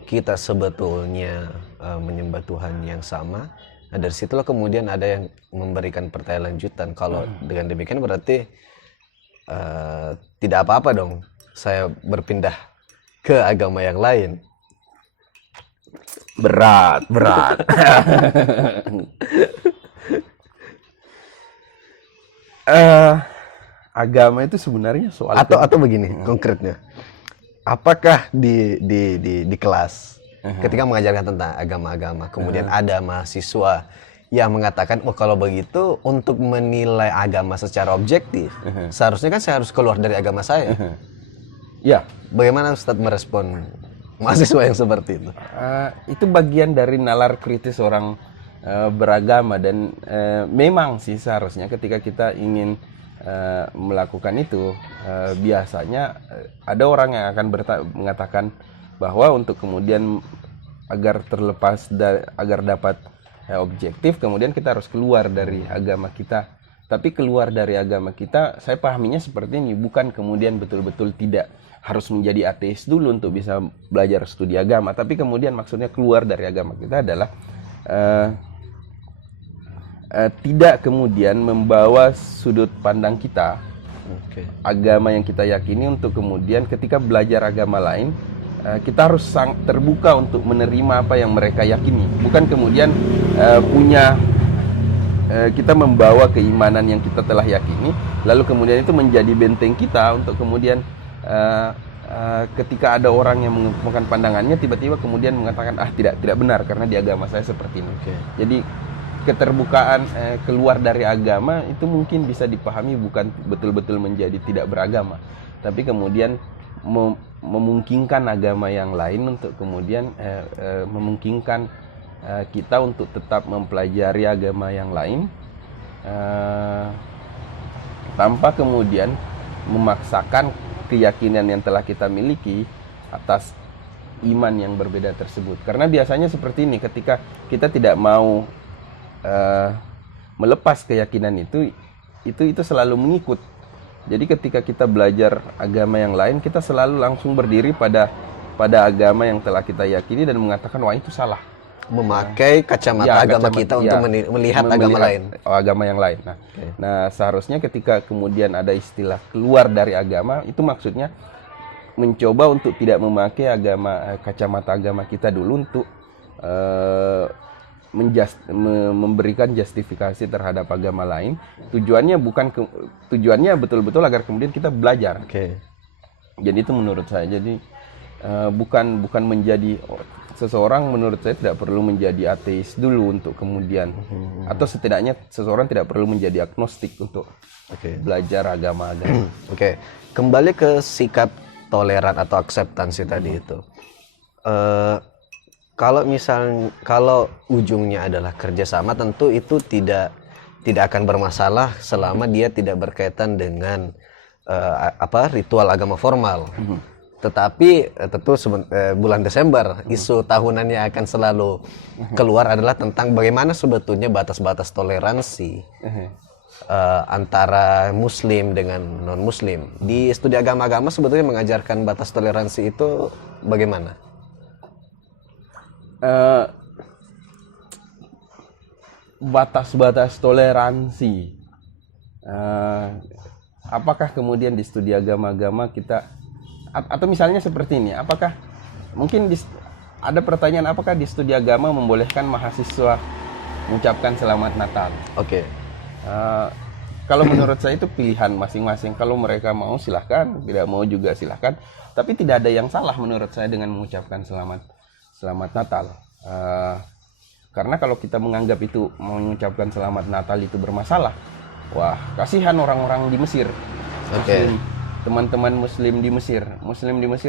kita sebetulnya menyembah Tuhan yang sama, nah dari situlah kemudian ada yang memberikan pertanyaan lanjutan. Kalau dengan demikian berarti tidak apa-apa dong saya berpindah ke agama yang lain. Berat. Agama itu sebenarnya soal Atau begini konkretnya, apakah di kelas ketika mengajarkan tentang agama-agama kemudian ada mahasiswa yang mengatakan, oh kalau begitu untuk menilai agama secara objektif seharusnya kan saya harus keluar dari agama saya. Ya, Bagaimana Ustadz merespon mahasiswa yang seperti itu? itu bagian dari nalar kritis orang beragama, dan memang sih seharusnya ketika kita ingin melakukan itu, biasanya ada orang yang akan mengatakan bahwa untuk kemudian agar terlepas agar dapat objektif, kemudian kita harus keluar dari agama kita. Tapi keluar dari agama kita, saya pahaminya seperti ini, bukan kemudian betul-betul tidak harus menjadi ateis dulu untuk bisa belajar studi agama, tapi kemudian maksudnya keluar dari agama kita adalah tidak kemudian membawa sudut pandang kita, agama yang kita yakini, untuk kemudian ketika belajar agama lain, kita harus terbuka untuk menerima apa yang mereka yakini. Bukan kemudian kita membawa keimanan yang kita telah yakini, lalu kemudian itu menjadi benteng kita untuk kemudian ketika ada orang yang mengemukakan pandangannya, tiba-tiba kemudian mengatakan tidak benar karena di agama saya seperti ini. Jadi keterbukaan keluar dari agama itu mungkin bisa dipahami bukan betul-betul menjadi tidak beragama, tapi kemudian memungkinkan agama yang lain untuk kemudian memungkinkan kita untuk tetap mempelajari agama yang lain tanpa kemudian memaksakan keyakinan yang telah kita miliki atas iman yang berbeda tersebut. Karena biasanya seperti ini, ketika kita tidak mau melepas keyakinan itu selalu mengikut. Jadi ketika kita belajar agama yang lain, kita selalu langsung berdiri pada agama yang telah kita yakini dan mengatakan wah itu salah. Memakai kacamata agama kita untuk melihat agama lain. Agama yang lain. Nah, seharusnya ketika kemudian ada istilah keluar dari agama, itu maksudnya mencoba untuk tidak memakai kacamata agama kita dulu untuk memberikan justifikasi terhadap agama lain. Tujuannya betul-betul agar kemudian kita belajar. Jadi itu menurut saya. Jadi bukan menjadi seseorang, menurut saya tidak perlu menjadi ateis dulu untuk kemudian atau setidaknya seseorang tidak perlu menjadi agnostik untuk belajar agama-agama. Kembali ke sikap toleran atau akseptansi tadi itu. Kalau ujungnya adalah kerjasama, tentu itu tidak akan bermasalah selama dia tidak berkaitan dengan ritual agama formal. Tetapi tentu bulan Desember isu tahunannya akan selalu keluar adalah tentang bagaimana sebetulnya batas-batas toleransi antara Muslim dengan non-Muslim. Di studi agama-agama sebetulnya mengajarkan batas toleransi itu bagaimana? Batas-batas toleransi. Apakah kemudian di studi agama-agama kita atau misalnya seperti ini, apakah mungkin ada pertanyaan, apakah di studi agama membolehkan mahasiswa mengucapkan selamat Natal? Kalau menurut saya itu pilihan masing-masing. Kalau mereka mau silahkan, tidak mau juga silahkan. Tapi tidak ada yang salah menurut saya dengan mengucapkan selamat Natal. Karena kalau kita menganggap itu mengucapkan selamat Natal itu bermasalah, wah kasihan orang-orang di Mesir. Teman-teman Muslim di Mesir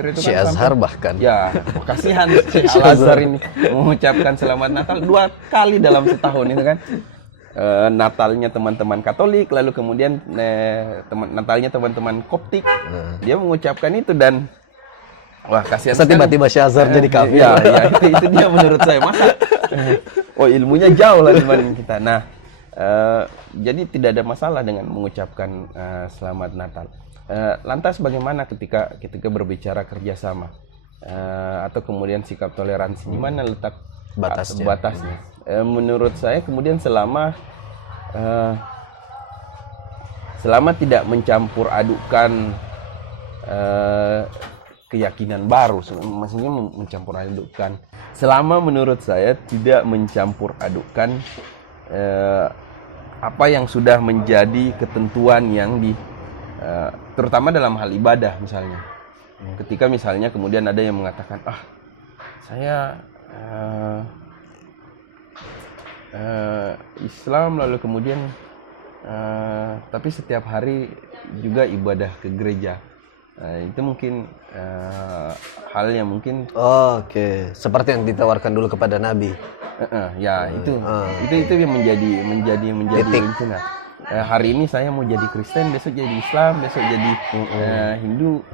itu Syekh kan Azhar bahkan. Ya, kasihan Syekh Al-Azhar ini mengucapkan selamat Natal 2 kali dalam setahun itu kan. Natalnya teman-teman Katolik, lalu kemudian Natalnya teman-teman Koptik. Dia mengucapkan itu dan wah kasihan. Tiba-tiba Syekh Azhar jadi kafir. Ya, itu dia menurut saya. Masa ilmunya jauh lah dibanding kita. Nah, jadi tidak ada masalah dengan mengucapkan selamat Natal. Lantas bagaimana ketika berbicara kerjasama atau kemudian sikap toleransi, di mana letak batasnya? Menurut saya kemudian selama tidak mencampur adukan keyakinan baru, maksudnya mencampur adukan. Selama menurut saya tidak mencampur adukan apa yang sudah menjadi ketentuan yang terutama dalam hal ibadah misalnya. Ketika misalnya kemudian ada yang mengatakan, saya Islam lalu kemudian tapi setiap hari juga ibadah ke gereja. Itu mungkin hal yang mungkin seperti yang ditawarkan dulu kepada Nabi. Itu yang menjadi rencana. Hari ini saya mau jadi Kristen, besok jadi Islam, besok jadi Hindu.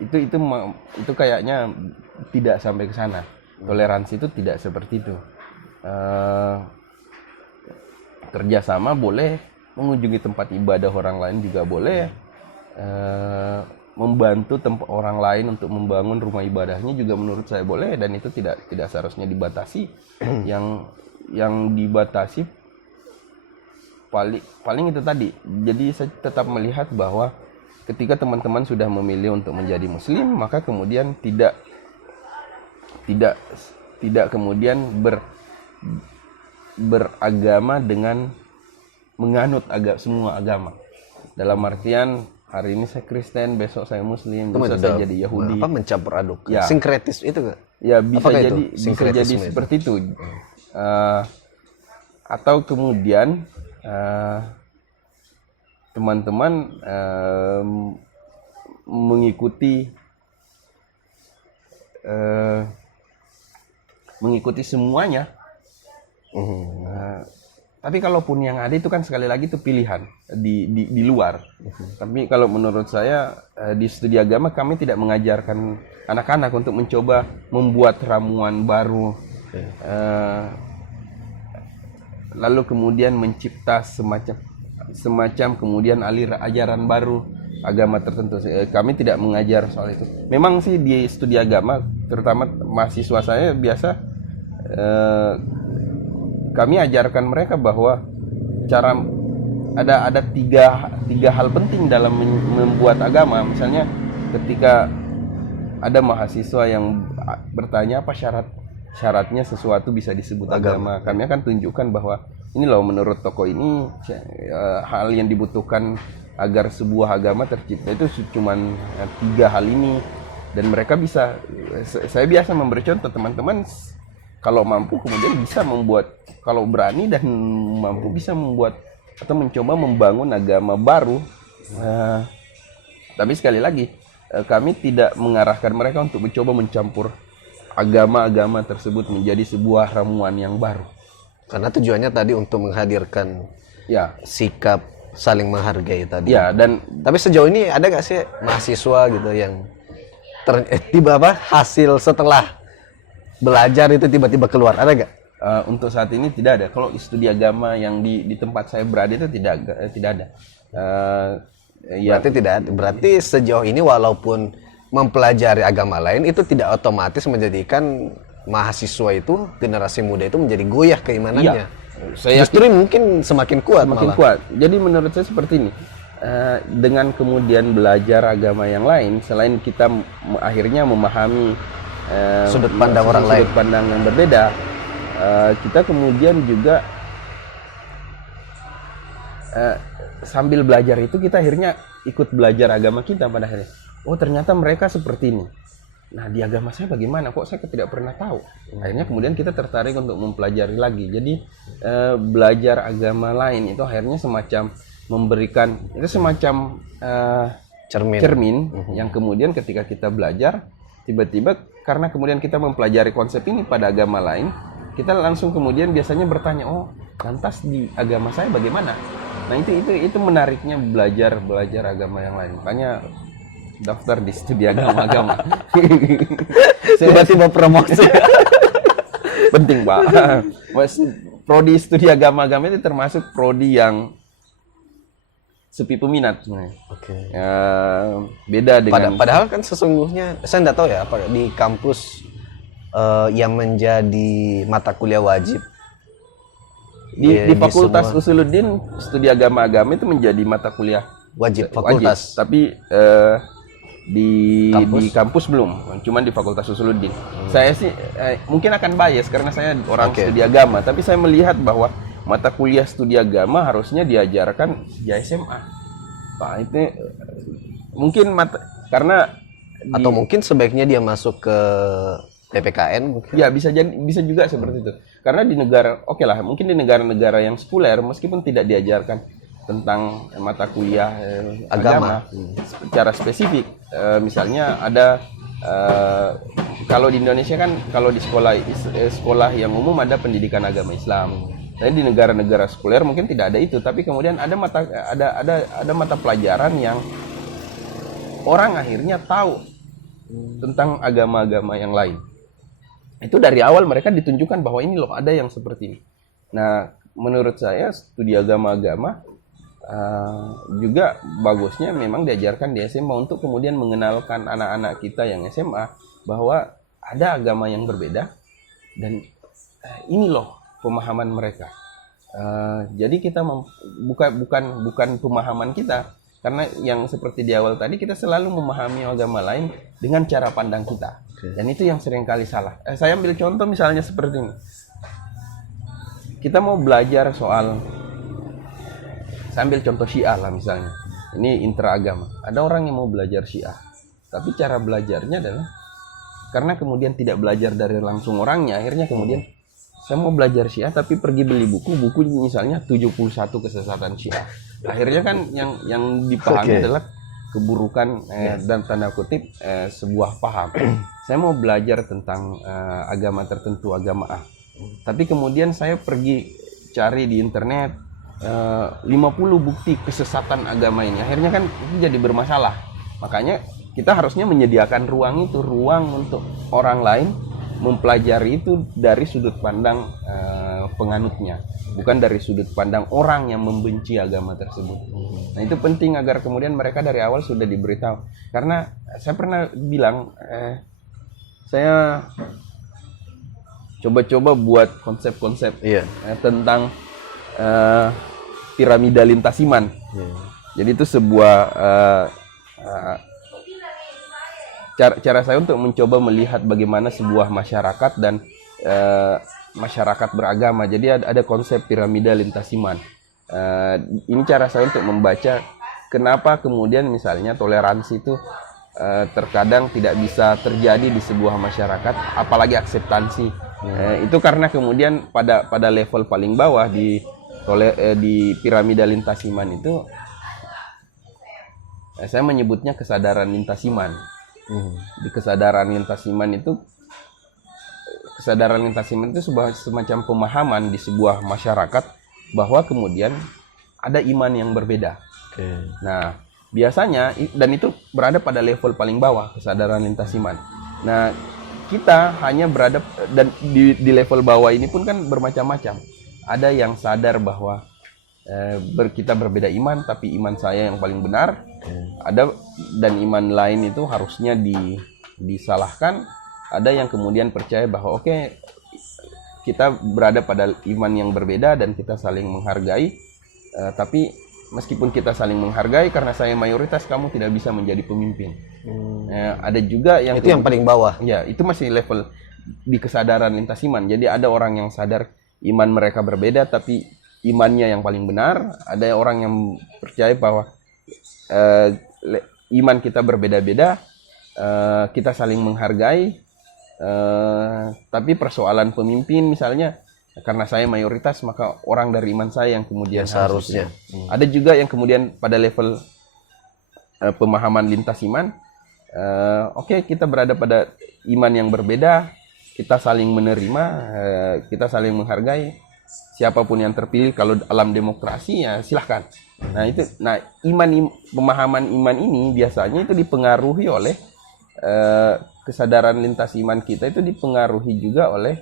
Itu kayaknya tidak sampai ke sana. Toleransi itu tidak seperti itu. Kerjasama boleh, mengunjungi tempat ibadah orang lain juga boleh, membantu orang lain untuk membangun rumah ibadahnya juga menurut saya boleh, dan itu tidak seharusnya dibatasi. Yang dibatasi paling itu tadi. Jadi saya tetap melihat bahwa ketika teman-teman sudah memilih untuk menjadi Muslim, maka kemudian tidak kemudian beragama dengan menganut semua agama. Dalam artian hari ini saya Kristen, besok saya Muslim, besok saya jadi Yahudi. Apa mencampur aduk? Sinkretis itu nggak? Ya bisa jadi seperti itu. atau kemudian teman-teman mengikuti semuanya. Tapi kalaupun yang ada itu kan sekali lagi itu pilihan di luar. Tapi kalau menurut saya di studi agama kami tidak mengajarkan anak-anak untuk mencoba membuat ramuan baru, lalu kemudian mencipta semacam kemudian ajaran baru agama tertentu. Kami tidak mengajar soal itu. Memang sih di studi agama, terutama mahasiswa saya biasa kami ajarkan mereka bahwa cara ada tiga hal penting dalam membuat agama. Misalnya ketika ada mahasiswa yang bertanya apa syaratnya sesuatu bisa disebut agama, kami akan tunjukkan bahwa ini loh menurut tokoh ini hal yang dibutuhkan agar sebuah agama tercipta itu cuma 3 hal ini, dan mereka bisa, saya biasa memberi contoh teman-teman kalau mampu kemudian bisa membuat, kalau berani dan mampu bisa membuat atau mencoba membangun agama baru. Tapi sekali lagi kami tidak mengarahkan mereka untuk mencoba mencampur agama-agama tersebut menjadi sebuah ramuan yang baru. Karena tujuannya tadi untuk menghadirkan sikap saling menghargai tadi. Ya, dan tapi sejauh ini ada nggak sih mahasiswa gitu yang tiba-tiba hasil setelah belajar itu tiba-tiba keluar, ada nggak? Untuk saat ini tidak ada. Kalau studi agama yang di tempat saya berada itu tidak ada. Berarti tidak ada. Berarti sejauh ini walaupun mempelajari agama lain itu tidak otomatis menjadikan mahasiswa itu, generasi muda itu menjadi goyah keimanannya. Saya justru mungkin semakin kuat. Jadi menurut saya seperti ini. Dengan kemudian belajar agama yang lain, selain kita akhirnya memahami sudut pandang orang lain, sudut pandang yang berbeda, kita kemudian juga sambil belajar itu kita akhirnya ikut belajar agama kita pada akhirnya. Oh ternyata mereka seperti ini. Nah di agama saya bagaimana? Kok saya tidak pernah tahu. Akhirnya kemudian kita tertarik untuk mempelajari lagi. Jadi belajar agama lain itu akhirnya semacam memberikan, itu semacam cermin yang kemudian ketika kita belajar, tiba-tiba karena kemudian kita mempelajari konsep ini pada agama lain, kita langsung kemudian biasanya bertanya, oh lantas di agama saya bagaimana? Nah itu menariknya belajar agama yang lain. Makanya daftar di studi agama. Tiba-tiba promosi. Penting Pak. Prodi studi agama itu termasuk prodi yang sepi peminat sebenarnya. Oke. Beda dengan. Padahal kan sesungguhnya saya nggak tahu ya apa di kampus yang menjadi mata kuliah wajib di Fakultas Usuluddin studi agama itu menjadi mata kuliah wajib fakultas. Tapi di kampus belum, cuman di Fakultas Usuluddin. Saya sih mungkin akan bias karena saya orang studi agama, tapi saya melihat bahwa mata kuliah studi agama harusnya diajarkan di SMA. Pak, itu mungkin karena atau mungkin sebaiknya dia masuk ke PPKN mungkin. Ya, bisa juga seperti itu. Karena di negara mungkin di negara-negara yang sekuler meskipun tidak diajarkan tentang mata kuliah agama secara spesifik. Misalnya ada kalau di Indonesia kan kalau di sekolah yang umum ada pendidikan agama Islam. Tapi di negara-negara sekuler mungkin tidak ada itu, tapi kemudian ada mata pelajaran yang orang akhirnya tahu tentang agama-agama yang lain. Itu dari awal mereka ditunjukkan bahwa ini loh ada yang seperti ini. Nah, menurut saya studi agama-agama juga bagusnya memang diajarkan di SMA untuk kemudian mengenalkan anak-anak kita yang SMA bahwa ada agama yang berbeda dan ini loh pemahaman mereka. Jadi kita bukan pemahaman kita, karena yang seperti di awal tadi kita selalu memahami agama lain dengan cara pandang kita. Dan itu yang seringkali salah. Saya ambil contoh misalnya seperti ini. Kita mau belajar soal, saya ambil contoh Syiah lah misalnya. Ini intraagama. Ada orang yang mau belajar Syiah, tapi cara belajarnya adalah karena kemudian tidak belajar dari langsung orangnya, akhirnya kemudian saya mau belajar Syiah tapi pergi beli buku misalnya 71 kesesatan Syiah. Akhirnya kan yang dipahami adalah keburukan dan tanda kutip sebuah paham. Saya mau belajar tentang agama tertentu, agama A. Tapi kemudian saya pergi cari di internet 50 bukti kesesatan agama ini. Akhirnya kan itu jadi bermasalah. Makanya kita harusnya menyediakan ruang untuk orang lain mempelajari itu dari sudut pandang penganutnya, bukan dari sudut pandang orang yang membenci agama tersebut. Nah, itu penting agar kemudian mereka dari awal sudah diberitahu. Karena saya pernah bilang, saya coba-coba buat konsep-konsep tentang piramida lintas iman. Jadi itu sebuah cara saya untuk mencoba melihat bagaimana sebuah masyarakat dan masyarakat beragama. Jadi ada konsep piramida lintas iman. Ini cara saya untuk membaca kenapa kemudian misalnya toleransi itu terkadang tidak bisa terjadi di sebuah masyarakat, apalagi akseptansi. Itu karena kemudian pada level paling bawah di piramida lintas iman itu saya menyebutnya kesadaran lintas iman. Di kesadaran lintas iman itu semacam pemahaman di sebuah masyarakat bahwa kemudian ada iman yang berbeda. Nah, biasanya dan itu berada pada level paling bawah kesadaran lintas iman. Nah, kita hanya berada dan di level bawah ini pun kan bermacam-macam. Ada yang sadar bahwa kita berbeda iman, tapi iman saya yang paling benar. Ada dan iman lain itu harusnya disalahkan. Ada yang kemudian percaya bahwa kita berada pada iman yang berbeda dan kita saling menghargai. Tapi meskipun kita saling menghargai, karena saya mayoritas, kamu tidak bisa menjadi pemimpin. Ada juga yang itu yang paling bawah. Ya, itu masih level di kesadaran lintas iman. Jadi ada orang yang sadar iman mereka berbeda, tapi imannya yang paling benar. Ada orang yang percaya bahwa iman kita berbeda-beda, kita saling menghargai, tapi persoalan pemimpin misalnya, karena saya mayoritas maka orang dari iman saya yang kemudian seharusnya. Ada juga yang kemudian pada level pemahaman lintas iman, kita berada pada iman yang berbeda, kita saling menerima, kita saling menghargai. Siapapun yang terpilih kalau alam demokrasi ya silahkan. Nah pemahaman iman ini biasanya itu dipengaruhi oleh kesadaran lintas iman kita, itu dipengaruhi juga oleh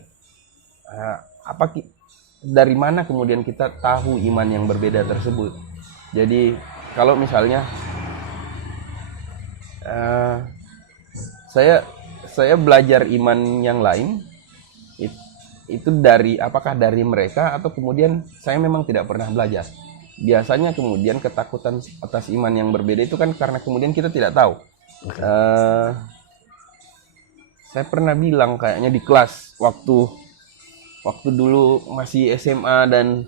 dari mana kemudian kita tahu iman yang berbeda tersebut. Jadi kalau misalnya saya belajar iman yang lain itu apakah dari mereka atau kemudian saya memang tidak pernah belajar. Biasanya kemudian ketakutan atas iman yang berbeda itu kan karena kemudian kita tidak tahu. Saya pernah bilang kayaknya di kelas waktu dulu masih SMA dan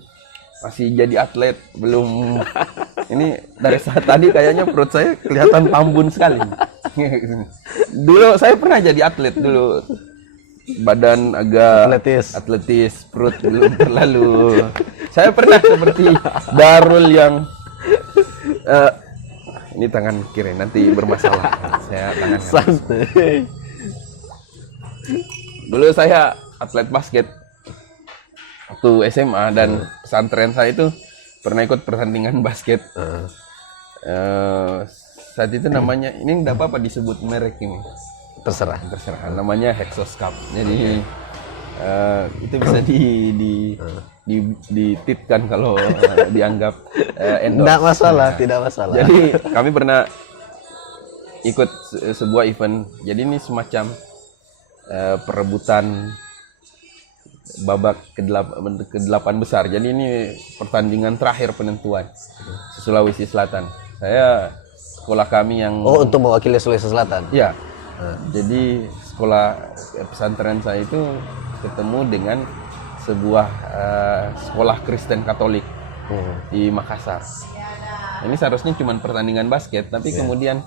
masih jadi atlet, belum ini dari saat tadi kayaknya perut saya kelihatan tambun sekali. Dulu saya pernah jadi atlet dulu. Badan agak atletis, perut belum terlalu. Saya pernah seperti Darul yang ini tangan kiri nanti bermasalah. Saya tangan santai. Dulu saya atlet basket waktu SMA dan pesantren saya itu pernah ikut pertandingan basket. Saat itu namanya, ini enggak apa-apa disebut merek ini. Terserah. Namanya Hexos Cup. Jadi itu bisa dititkan kalau dianggap endorse. Tidak masalah. Jadi kami pernah ikut sebuah event. Jadi ini semacam perebutan babak ke-8 besar. Jadi ini pertandingan terakhir penentuan Sulawesi Selatan. Saya sekolah kami yang untuk mewakili Sulawesi Selatan. Ya. Jadi sekolah pesantren saya itu ketemu dengan sebuah sekolah Kristen Katolik di Makassar. Ini seharusnya cuma pertandingan basket, tapi kemudian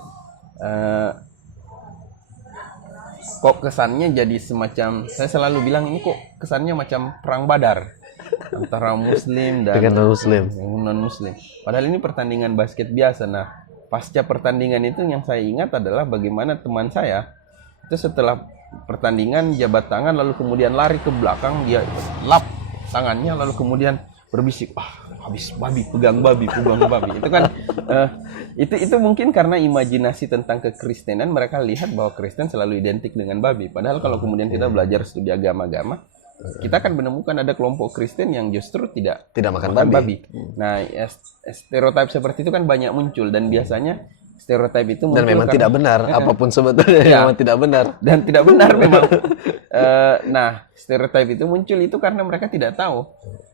kok kesannya jadi semacam, saya selalu bilang ini kok kesannya macam perang Badar antara Muslim dan Dengan Muslim. non-Muslim. Padahal ini pertandingan basket biasa. Nah, pasca pertandingan itu yang saya ingat adalah bagaimana teman saya itu setelah pertandingan jabat tangan lalu kemudian lari ke belakang, dia lap tangannya lalu kemudian berbisik, habis babi, pegang babi. Itu kan itu mungkin karena imajinasi tentang kekristenan, mereka lihat bahwa Kristen selalu identik dengan babi. Padahal kalau kemudian kita belajar studi agama-agama, kita akan menemukan ada kelompok Kristen yang justru tidak makan babi. Nah, stereotip seperti itu kan banyak muncul, dan biasanya stereotip itu Dan muncul memang karena- tidak benar, apapun sebetulnya Ya. memang tidak benar. dan tidak benar memang. Nah, stereotip itu muncul itu karena mereka tidak tahu.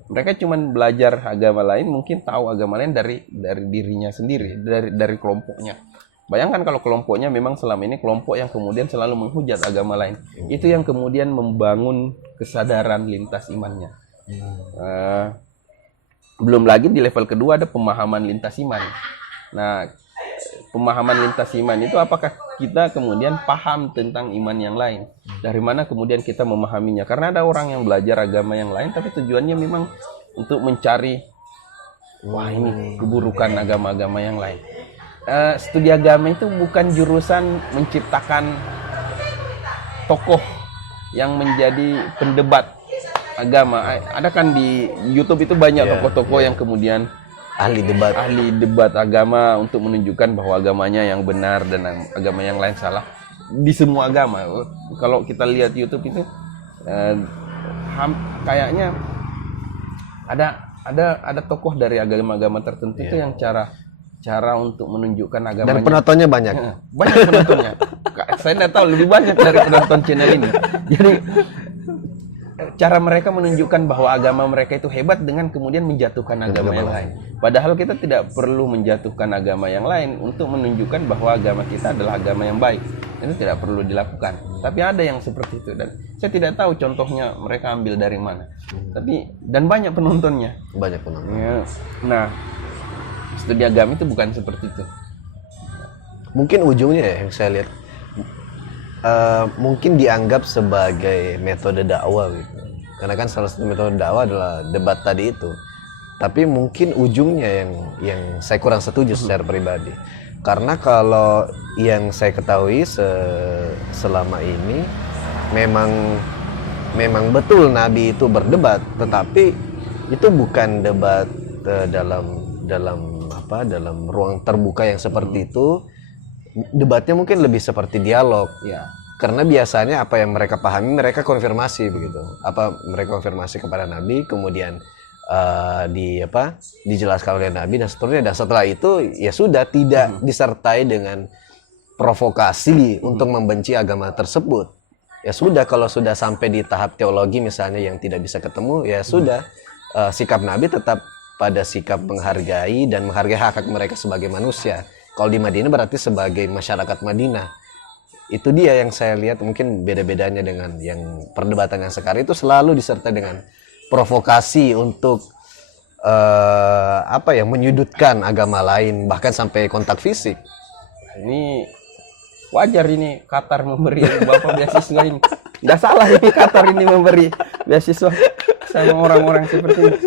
Mereka cuma belajar agama lain, mungkin tahu agama lain dari dirinya sendiri, dari kelompoknya. Bayangkan kalau kelompoknya memang selama ini kelompok yang kemudian selalu menghujat agama lain. Itu yang kemudian membangun kesadaran lintas imannya. Belum lagi di level kedua ada pemahaman lintas iman. Nah, pemahaman lintas iman itu apakah kita kemudian paham tentang iman yang lain? Dari mana kemudian kita memahaminya? Karena ada orang yang belajar agama yang lain tapi tujuannya memang untuk mencari ini keburukan agama-agama yang lain. Studi agama itu bukan jurusan menciptakan tokoh yang menjadi pendebat agama. Ada kan di YouTube itu banyak tokoh-tokoh yang kemudian Ahli debat agama untuk menunjukkan bahwa agamanya yang benar dan agama yang lain salah. Di semua agama, kalau kita lihat YouTube itu kayaknya ada tokoh dari agama-agama tertentu itu yang cara untuk menunjukkan agamanya. Dan penontonnya banyak. Banyak penontonnya. Saya tidak tahu, lebih banyak dari penonton channel ini. Jadi cara mereka menunjukkan bahwa agama mereka itu hebat dengan kemudian menjatuhkan agama yang lain. Padahal kita tidak perlu menjatuhkan agama yang lain untuk menunjukkan bahwa agama kita adalah agama yang baik. Itu tidak perlu dilakukan. Tapi ada yang seperti itu, dan saya tidak tahu contohnya mereka ambil dari mana. Dan banyak penontonnya. Banyak penonton. Ya. Nah, studi agama itu bukan seperti itu. Mungkin ujungnya ya yang saya lihat mungkin dianggap sebagai metode dakwah gitu. Karena kan salah satu metode dakwah adalah debat tadi itu. Tapi mungkin ujungnya yang saya kurang setuju secara pribadi. Karena kalau yang saya ketahui selama ini memang betul Nabi itu berdebat, tetapi itu bukan debat dalam ruang terbuka yang seperti itu. Debatnya mungkin lebih seperti dialog. Ya. Karena biasanya apa yang mereka pahami mereka konfirmasi begitu. Mereka konfirmasi kepada Nabi, kemudian dijelaskan oleh Nabi dan seterusnya. Dan setelah itu ya sudah tidak disertai dengan provokasi untuk membenci agama tersebut. Ya sudah, kalau sudah sampai di tahap teologi misalnya yang tidak bisa ketemu, ya sudah, sikap Nabi tetap pada sikap menghargai dan menghargai hak-hak mereka sebagai manusia. Kalau di Madinah berarti sebagai masyarakat Madinah. Itu dia yang saya lihat mungkin beda-bedanya dengan yang perdebatan yang sekarang, itu selalu disertai dengan provokasi untuk menyudutkan agama lain, bahkan sampai kontak fisik. Ini wajar ini Qatar memberi Bapak beasiswa ini. Nggak salah ini Qatar ini memberi beasiswa sama orang-orang seperti ini.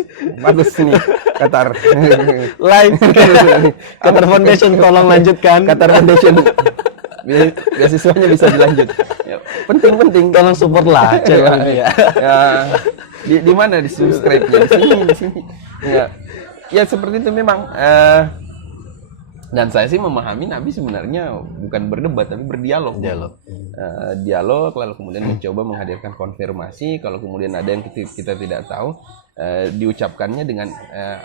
Bagus nih Qatar. Lain. Qatar Foundation tolong lanjutkan. Qatar Foundation. Beasiswanya bisa dilanjut. Ya, penting. Tolong support lah channel ini ya. Di mana di subscribe-nya? Di sini. Ya seperti itu memang. Dan saya sih memahami Nabi sebenarnya bukan berdebat tapi berdialog. Dialog lalu kemudian mencoba menghadirkan konfirmasi. Kalau kemudian ada yang kita tidak tahu, diucapkannya dengan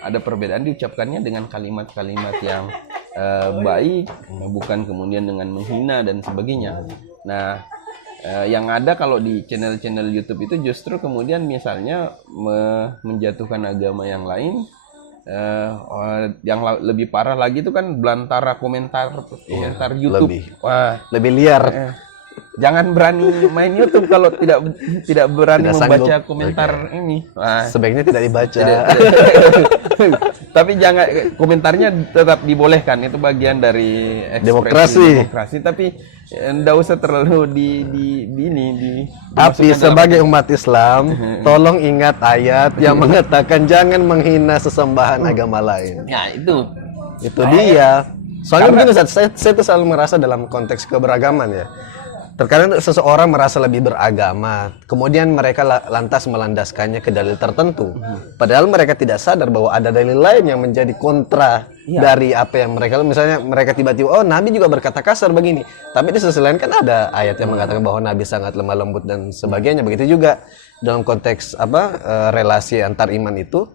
ada perbedaan, diucapkannya dengan kalimat-kalimat yang baik, bukan kemudian dengan menghina dan sebagainya. Nah, yang ada kalau di channel-channel YouTube itu justru kemudian misalnya menjatuhkan agama yang lain. Yang lebih parah lagi itu kan belantara komentar YouTube. Lebih liar. Jangan berani main YouTube kalau tidak berani Tidak membaca sanggup. komentar ini. Wah, Sebaiknya tidak dibaca. tapi jangan, komentarnya tetap dibolehkan, itu bagian dari Demokrasi. demokrasi. Tapi enggak usah terlalu Tapi dimasukkan dalam- sebagai umat Islam, tolong ingat ayat yang mengatakan jangan menghina sesembahan agama lain. Ya itu. Itu dia. Soalnya begini, Ustaz, saya tuh selalu merasa dalam konteks keberagaman ya. Terkadang seseorang merasa lebih beragama, kemudian mereka lantas melandaskannya ke dalil tertentu. Padahal mereka tidak sadar bahwa ada dalil lain yang menjadi kontra dari apa yang mereka, misalnya mereka tiba-tiba, oh Nabi juga berkata kasar begini. Tapi di sisi lain kan ada ayat yang mengatakan bahwa Nabi sangat lemah lembut dan sebagainya. Begitu juga dalam konteks relasi antar iman itu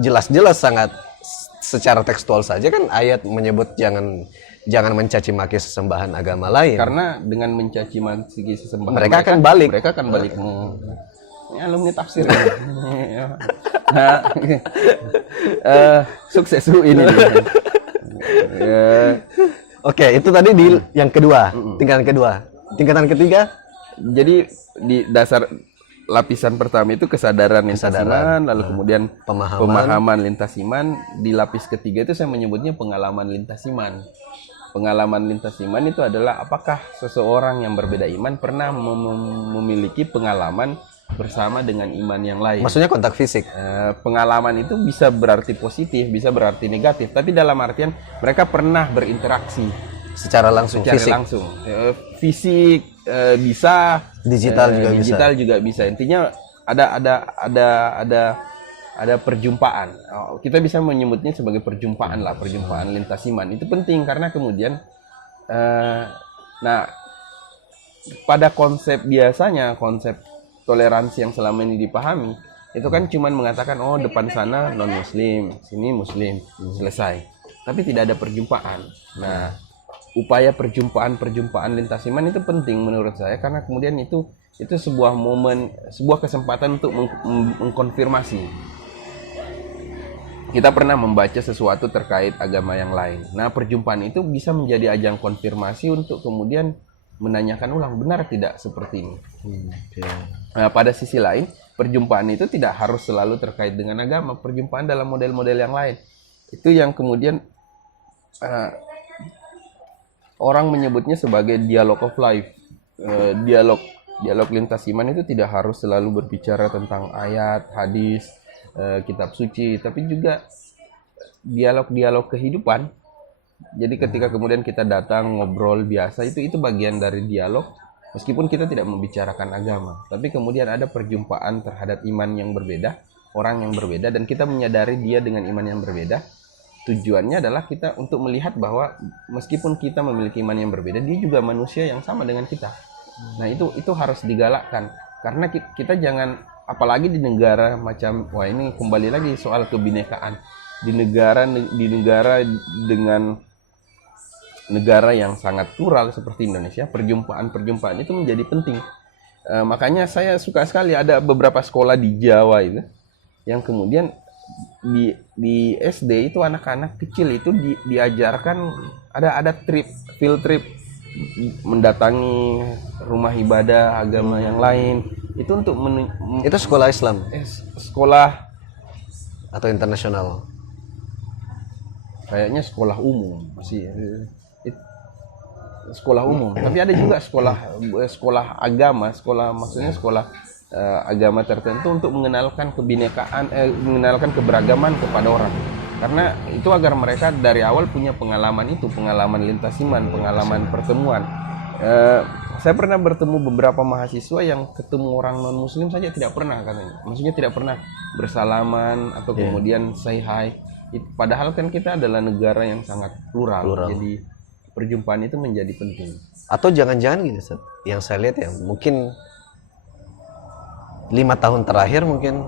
jelas-jelas sangat secara tekstual saja kan ayat menyebut jangan mencaci maki sesembahan agama lain. Karena dengan mencaci maki sesembahan Mereka akan balik. Mereka akan balik. Ini alumni tafsir. Nah, sukses Bu ini. Oke, itu tadi di yang kedua, tingkatan kedua. Tingkatan ketiga, Jadi di dasar lapisan pertama itu kesadaran lintas Kesadaran. iman, lalu kemudian Pemahaman. pemahaman lintas iman. Di lapis ketiga itu saya menyebutnya pengalaman lintas iman. Pengalaman lintas iman itu adalah apakah seseorang yang berbeda iman pernah memiliki pengalaman bersama dengan iman yang lain. maksudnya kontak fisik. Pengalaman itu bisa berarti positif, bisa berarti negatif, tapi dalam artian mereka pernah berinteraksi Secara langsung secara fisik. langsung. Fisik bisa, Digital juga bisa. digital juga bisa. Intinya ada perjumpaan. Kita bisa menyebutnya sebagai perjumpaan lah, perjumpaan lintas iman. Itu penting karena kemudian nah pada konsep biasanya, konsep toleransi yang selama ini dipahami itu kan cuman mengatakan oh depan sana non muslim, sini muslim, selesai. Tapi tidak ada perjumpaan. Nah, upaya perjumpaan lintas iman itu penting menurut saya karena kemudian itu sebuah momen, sebuah kesempatan untuk mengkonfirmasi. Kita pernah membaca sesuatu terkait agama yang lain. Nah, perjumpaan itu bisa menjadi ajang konfirmasi untuk kemudian menanyakan ulang benar tidak seperti ini. Nah, pada sisi lain, perjumpaan itu tidak harus selalu terkait dengan agama. Perjumpaan dalam model-model yang lain. Itu yang kemudian orang menyebutnya sebagai dialog of life. Dialog lintas iman itu tidak harus selalu berbicara tentang ayat, hadis, kitab suci, tapi juga dialog kehidupan. Jadi ketika kemudian kita datang ngobrol biasa itu bagian dari dialog meskipun kita tidak membicarakan agama, tapi kemudian ada perjumpaan terhadap iman yang berbeda, orang yang berbeda dan kita menyadari dia dengan iman yang berbeda. Tujuannya adalah kita untuk melihat bahwa meskipun kita memiliki iman yang berbeda, dia juga manusia yang sama dengan kita. Nah, itu harus digalakkan karena kita jangan, apalagi di negara macam wah ini kembali lagi soal kebinekaan. Di negara dengan negara yang sangat plural seperti Indonesia, perjumpaan itu menjadi penting. Makanya saya suka sekali ada beberapa sekolah di Jawa itu yang kemudian di SD itu anak-anak kecil itu diajarkan ada field trip mendatangi rumah ibadah agama yang lain itu untuk Itu sekolah Islam sekolah atau internasional? kayaknya sekolah umum masih sekolah umum, tapi ada juga sekolah agama, maksudnya sekolah agama tertentu untuk mengenalkan kebinekaan, mengenalkan keberagaman kepada orang. Karena itu agar mereka dari awal punya pengalaman lintas iman, pengalaman pertemuan. Saya pernah bertemu beberapa mahasiswa yang ketemu orang non muslim saja tidak pernah katanya. Maksudnya tidak pernah bersalaman atau kemudian say hi. Padahal kan kita adalah negara yang sangat plural. Jadi perjumpaan itu menjadi penting. Atau jangan-jangan gitu, Ustaz, yang saya lihat ya, mungkin 5 tahun terakhir mungkin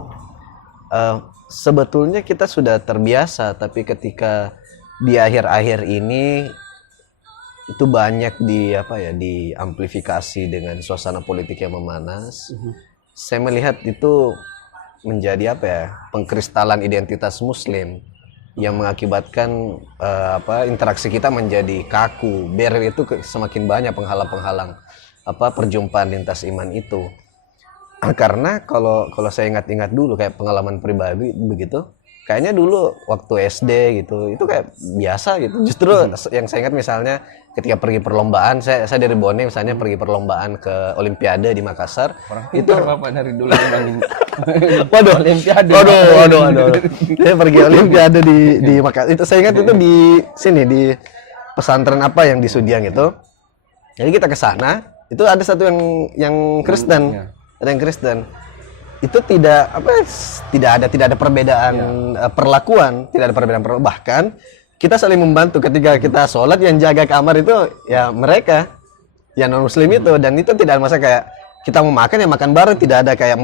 sebetulnya kita sudah terbiasa, tapi ketika di akhir-akhir ini itu banyak diamplifikasi dengan suasana politik yang memanas. Saya melihat itu menjadi pengkristalan identitas Muslim yang mengakibatkan interaksi kita menjadi kaku. Barrier itu semakin banyak penghalang-penghalang perjumpaan lintas iman itu. Karena kalau saya ingat-ingat dulu kayak pengalaman pribadi begitu, kayaknya dulu waktu SD gitu itu kayak biasa gitu. Justru yang saya ingat misalnya ketika pergi perlombaan, saya dari Bone misalnya pergi perlombaan ke Olimpiade di Makassar. Itu Bapak dari dulu memang waduh, Olimpiade. Waduh. Saya pergi Olimpiade di Makassar. Itu saya ingat itu di sini di pesantren apa yang di Sudiang itu. Jadi kita ke sana, itu ada satu yang Kristen. Ada yang Kristen. Itu tidak ada perbedaan perlakuan, tidak ada perbedaan bahkan kita saling membantu ketika kita sholat. Yang jaga kamar itu ya mereka yang non muslim itu, dan itu tidak ada masa kayak kita mau makan ya makan bareng, tidak ada kayak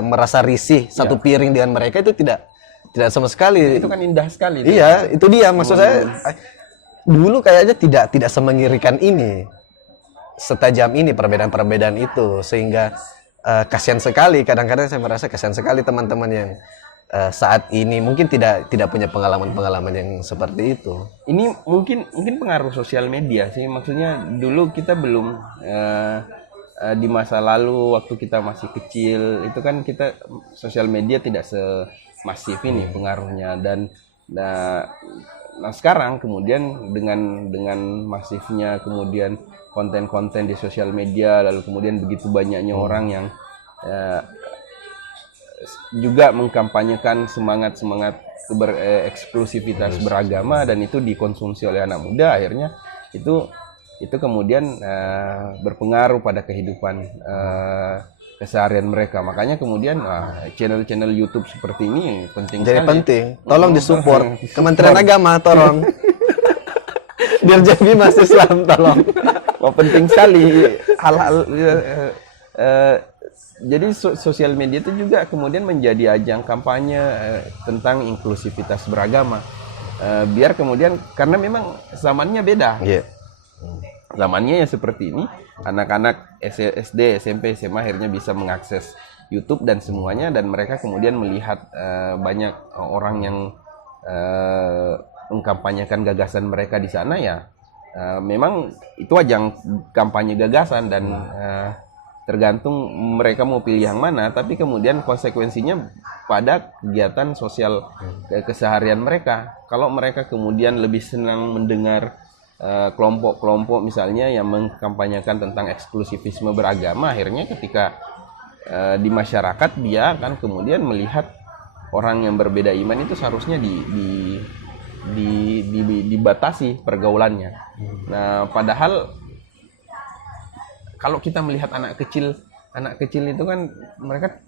merasa risih satu piring dengan mereka, itu tidak sama sekali. Itu kan indah sekali. Iya, itu dia maksud saya. Dulu kayaknya tidak semengirikan ini, setajam ini perbedaan-perbedaan itu, sehingga kasihan sekali. Kadang-kadang saya merasa kasihan sekali teman-teman yang saat ini mungkin tidak punya pengalaman-pengalaman yang seperti itu. Ini mungkin pengaruh sosial media sih. Maksudnya dulu kita belum di masa lalu waktu kita masih kecil itu kan kita sosial media tidak semasif ini pengaruhnya, dan nah sekarang kemudian dengan masifnya kemudian konten-konten di sosial media, lalu kemudian begitu banyaknya orang yang juga mengkampanyekan semangat eksklusivitas beragama, dan itu dikonsumsi oleh anak muda, akhirnya itu kemudian berpengaruh pada kehidupan keseharian mereka. Makanya kemudian channel-channel YouTube seperti ini penting jadi sekali. penting, tolong disupport Kementerian Agama, tolong Dirjen Bimas Islam, tolong. Wah, penting sekali hal-hal jadi sosial media itu juga kemudian menjadi ajang kampanye tentang inklusivitas beragama. Biar kemudian, karena memang zamannya beda. Zamannya ya seperti ini, anak-anak SD, SMP, SMA akhirnya bisa mengakses YouTube dan semuanya, dan mereka kemudian melihat banyak orang yang mengkampanyekan gagasan mereka di sana, ya memang itu ajang kampanye gagasan, dan tergantung mereka mau pilih yang mana, tapi kemudian konsekuensinya pada kegiatan sosial keseharian mereka. Kalau mereka kemudian lebih senang mendengar kelompok-kelompok misalnya yang mengkampanyekan tentang eksklusivisme beragama, akhirnya ketika di masyarakat dia akan kemudian melihat orang yang berbeda iman itu seharusnya dibatasi pergaulannya. Nah, padahal kalau kita melihat anak kecil itu kan mereka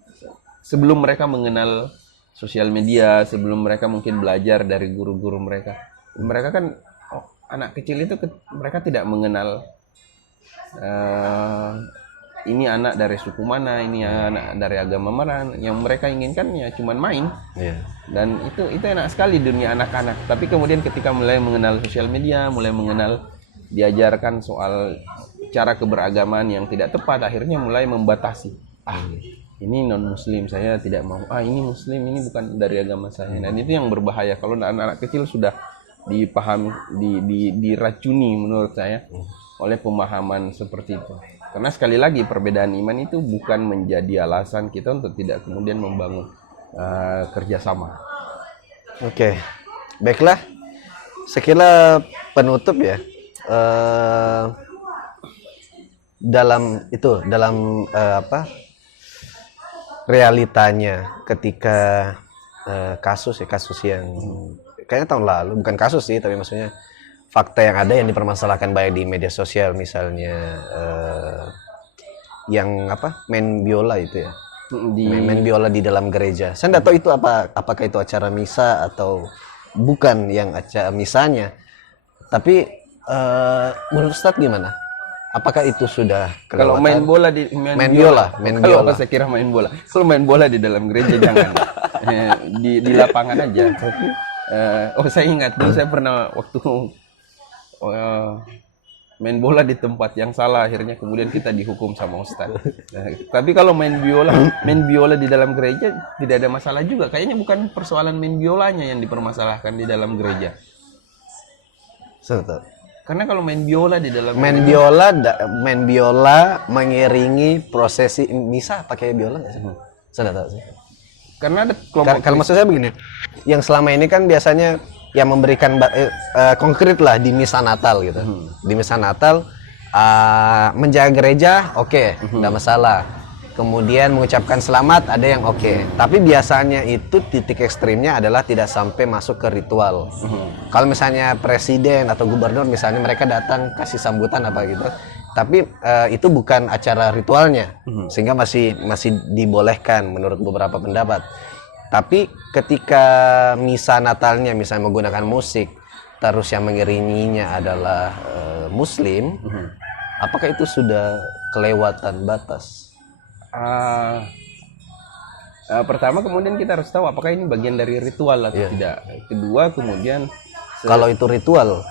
sebelum mereka mengenal sosial media, sebelum mereka mungkin belajar dari guru-guru mereka kan anak kecil itu mereka tidak mengenal ini anak dari suku mana, ini anak dari agama mana. Yang mereka inginkan ya cuman main. Dan itu enak sekali dunia anak-anak. Tapi kemudian ketika mulai mengenal sosial media, mulai mengenal, diajarkan soal cara keberagaman yang tidak tepat, akhirnya mulai membatasi. Ini non muslim, saya tidak mau. Ini muslim, ini bukan dari agama saya. Dan itu yang berbahaya kalau anak-anak kecil sudah dipahami, diracuni menurut saya oleh pemahaman seperti itu. Karena sekali lagi perbedaan iman itu bukan menjadi alasan kita untuk tidak kemudian membangun kerjasama. Oke, baiklah. Sekira penutup ya. Dalam realitanya ketika kasus yang kayaknya tahun lalu, bukan kasus sih, tapi maksudnya fakta yang ada yang dipermasalahkan baik di media sosial, misalnya yang main biola itu ya, main biola di dalam gereja. Saya nggak tahu itu apakah itu acara misa atau bukan yang acara misanya, tapi menurut Ustadz gimana? Apakah itu sudah kelewatan? Kalau main bola main biola. Kalau saya kira main bola. Kalau main bola di dalam gereja jangan. di lapangan aja. Saya ingat dulu saya pernah waktu main bola di tempat yang salah, akhirnya kemudian kita dihukum sama ustaz. Nah, tapi kalau main biola di dalam gereja tidak ada masalah juga. Kayaknya bukan persoalan main biolanya yang dipermasalahkan di dalam gereja. Betul. Karena kalau main biola di dalam Main biola mengiringi prosesi misa pakai biola nggak sih? Saya nggak tahu sih. karena ada kelompok Kalau maksud saya begini, yang selama ini kan biasanya yang memberikan konkret lah di misa Natal gitu. Di misa Natal menjaga gereja oke, nggak masalah. Kemudian mengucapkan selamat ada yang oke. Tapi biasanya itu titik ekstrimnya adalah tidak sampai masuk ke ritual. Kalau misalnya presiden atau gubernur misalnya mereka datang kasih sambutan apa gitu. Tapi itu bukan acara ritualnya, sehingga masih dibolehkan menurut beberapa pendapat. Tapi ketika misa Natalnya misalnya menggunakan musik, terus yang mengiringinya adalah Muslim, apakah itu sudah kelewatan batas? Pertama kemudian kita harus tahu apakah ini bagian dari ritual atau tidak. Kedua kemudian Kalau itu ritual,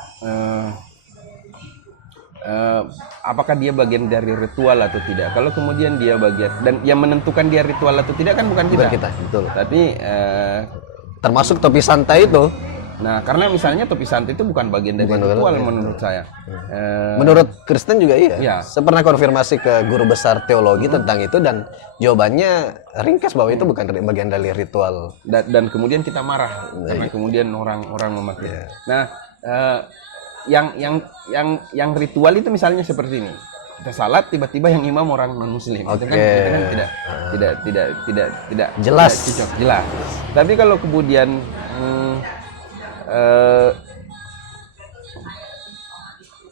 apakah dia bagian dari ritual atau tidak. Kalau kemudian dia bagian, dan yang menentukan dia ritual atau tidak kan bukan kita. bukan kita, betul. Tapi Termasuk topi santai itu. nah karena misalnya topi santai itu bukan bagian dari ritual menurut saya. Menurut Kristen juga iya. Ya. Saya pernah konfirmasi ke guru besar teologi tentang itu dan jawabannya ringkas bahwa itu bukan bagian dari ritual. Dan kemudian kita marah karena kemudian orang memakai. Nah, yang ritual itu misalnya seperti ini. Kita salat tiba-tiba yang imam orang non muslim. Itu kan tidak Jelas. tidak cocok, jelas. Tapi kalau kemudian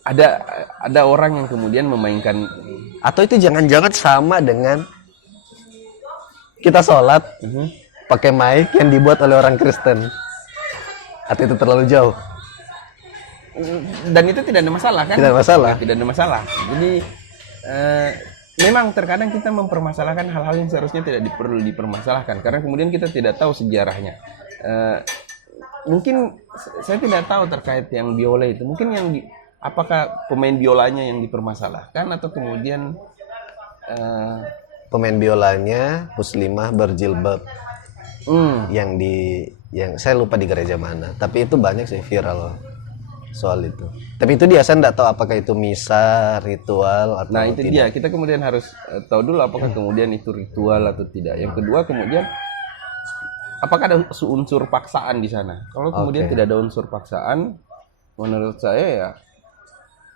ada orang yang kemudian memainkan, Atau itu jangan-jangan sama dengan kita sholat pakai mic yang dibuat oleh orang Kristen. Atau itu terlalu jauh? dan itu tidak ada masalah kan? Tidak ada masalah. Tidak ada masalah. Jadi memang terkadang kita mempermasalahkan hal-hal yang seharusnya tidak perlu dipermasalahkan karena kemudian kita tidak tahu sejarahnya. Mungkin saya tidak tahu terkait yang biola itu. Mungkin apakah pemain biolanya yang dipermasalahkan atau kemudian Pemain biolanya muslimah berjilbab yang saya lupa di gereja mana. Tapi itu banyak sih viral soal itu. Tapi itu dia saya nggak tahu apakah itu misa, ritual atau nah itu tidak. dia, kita kemudian harus tahu dulu apakah kemudian itu ritual atau tidak. Yang kedua kemudian apakah ada unsur paksaan di sana. Kalau kemudian tidak ada unsur paksaan, menurut saya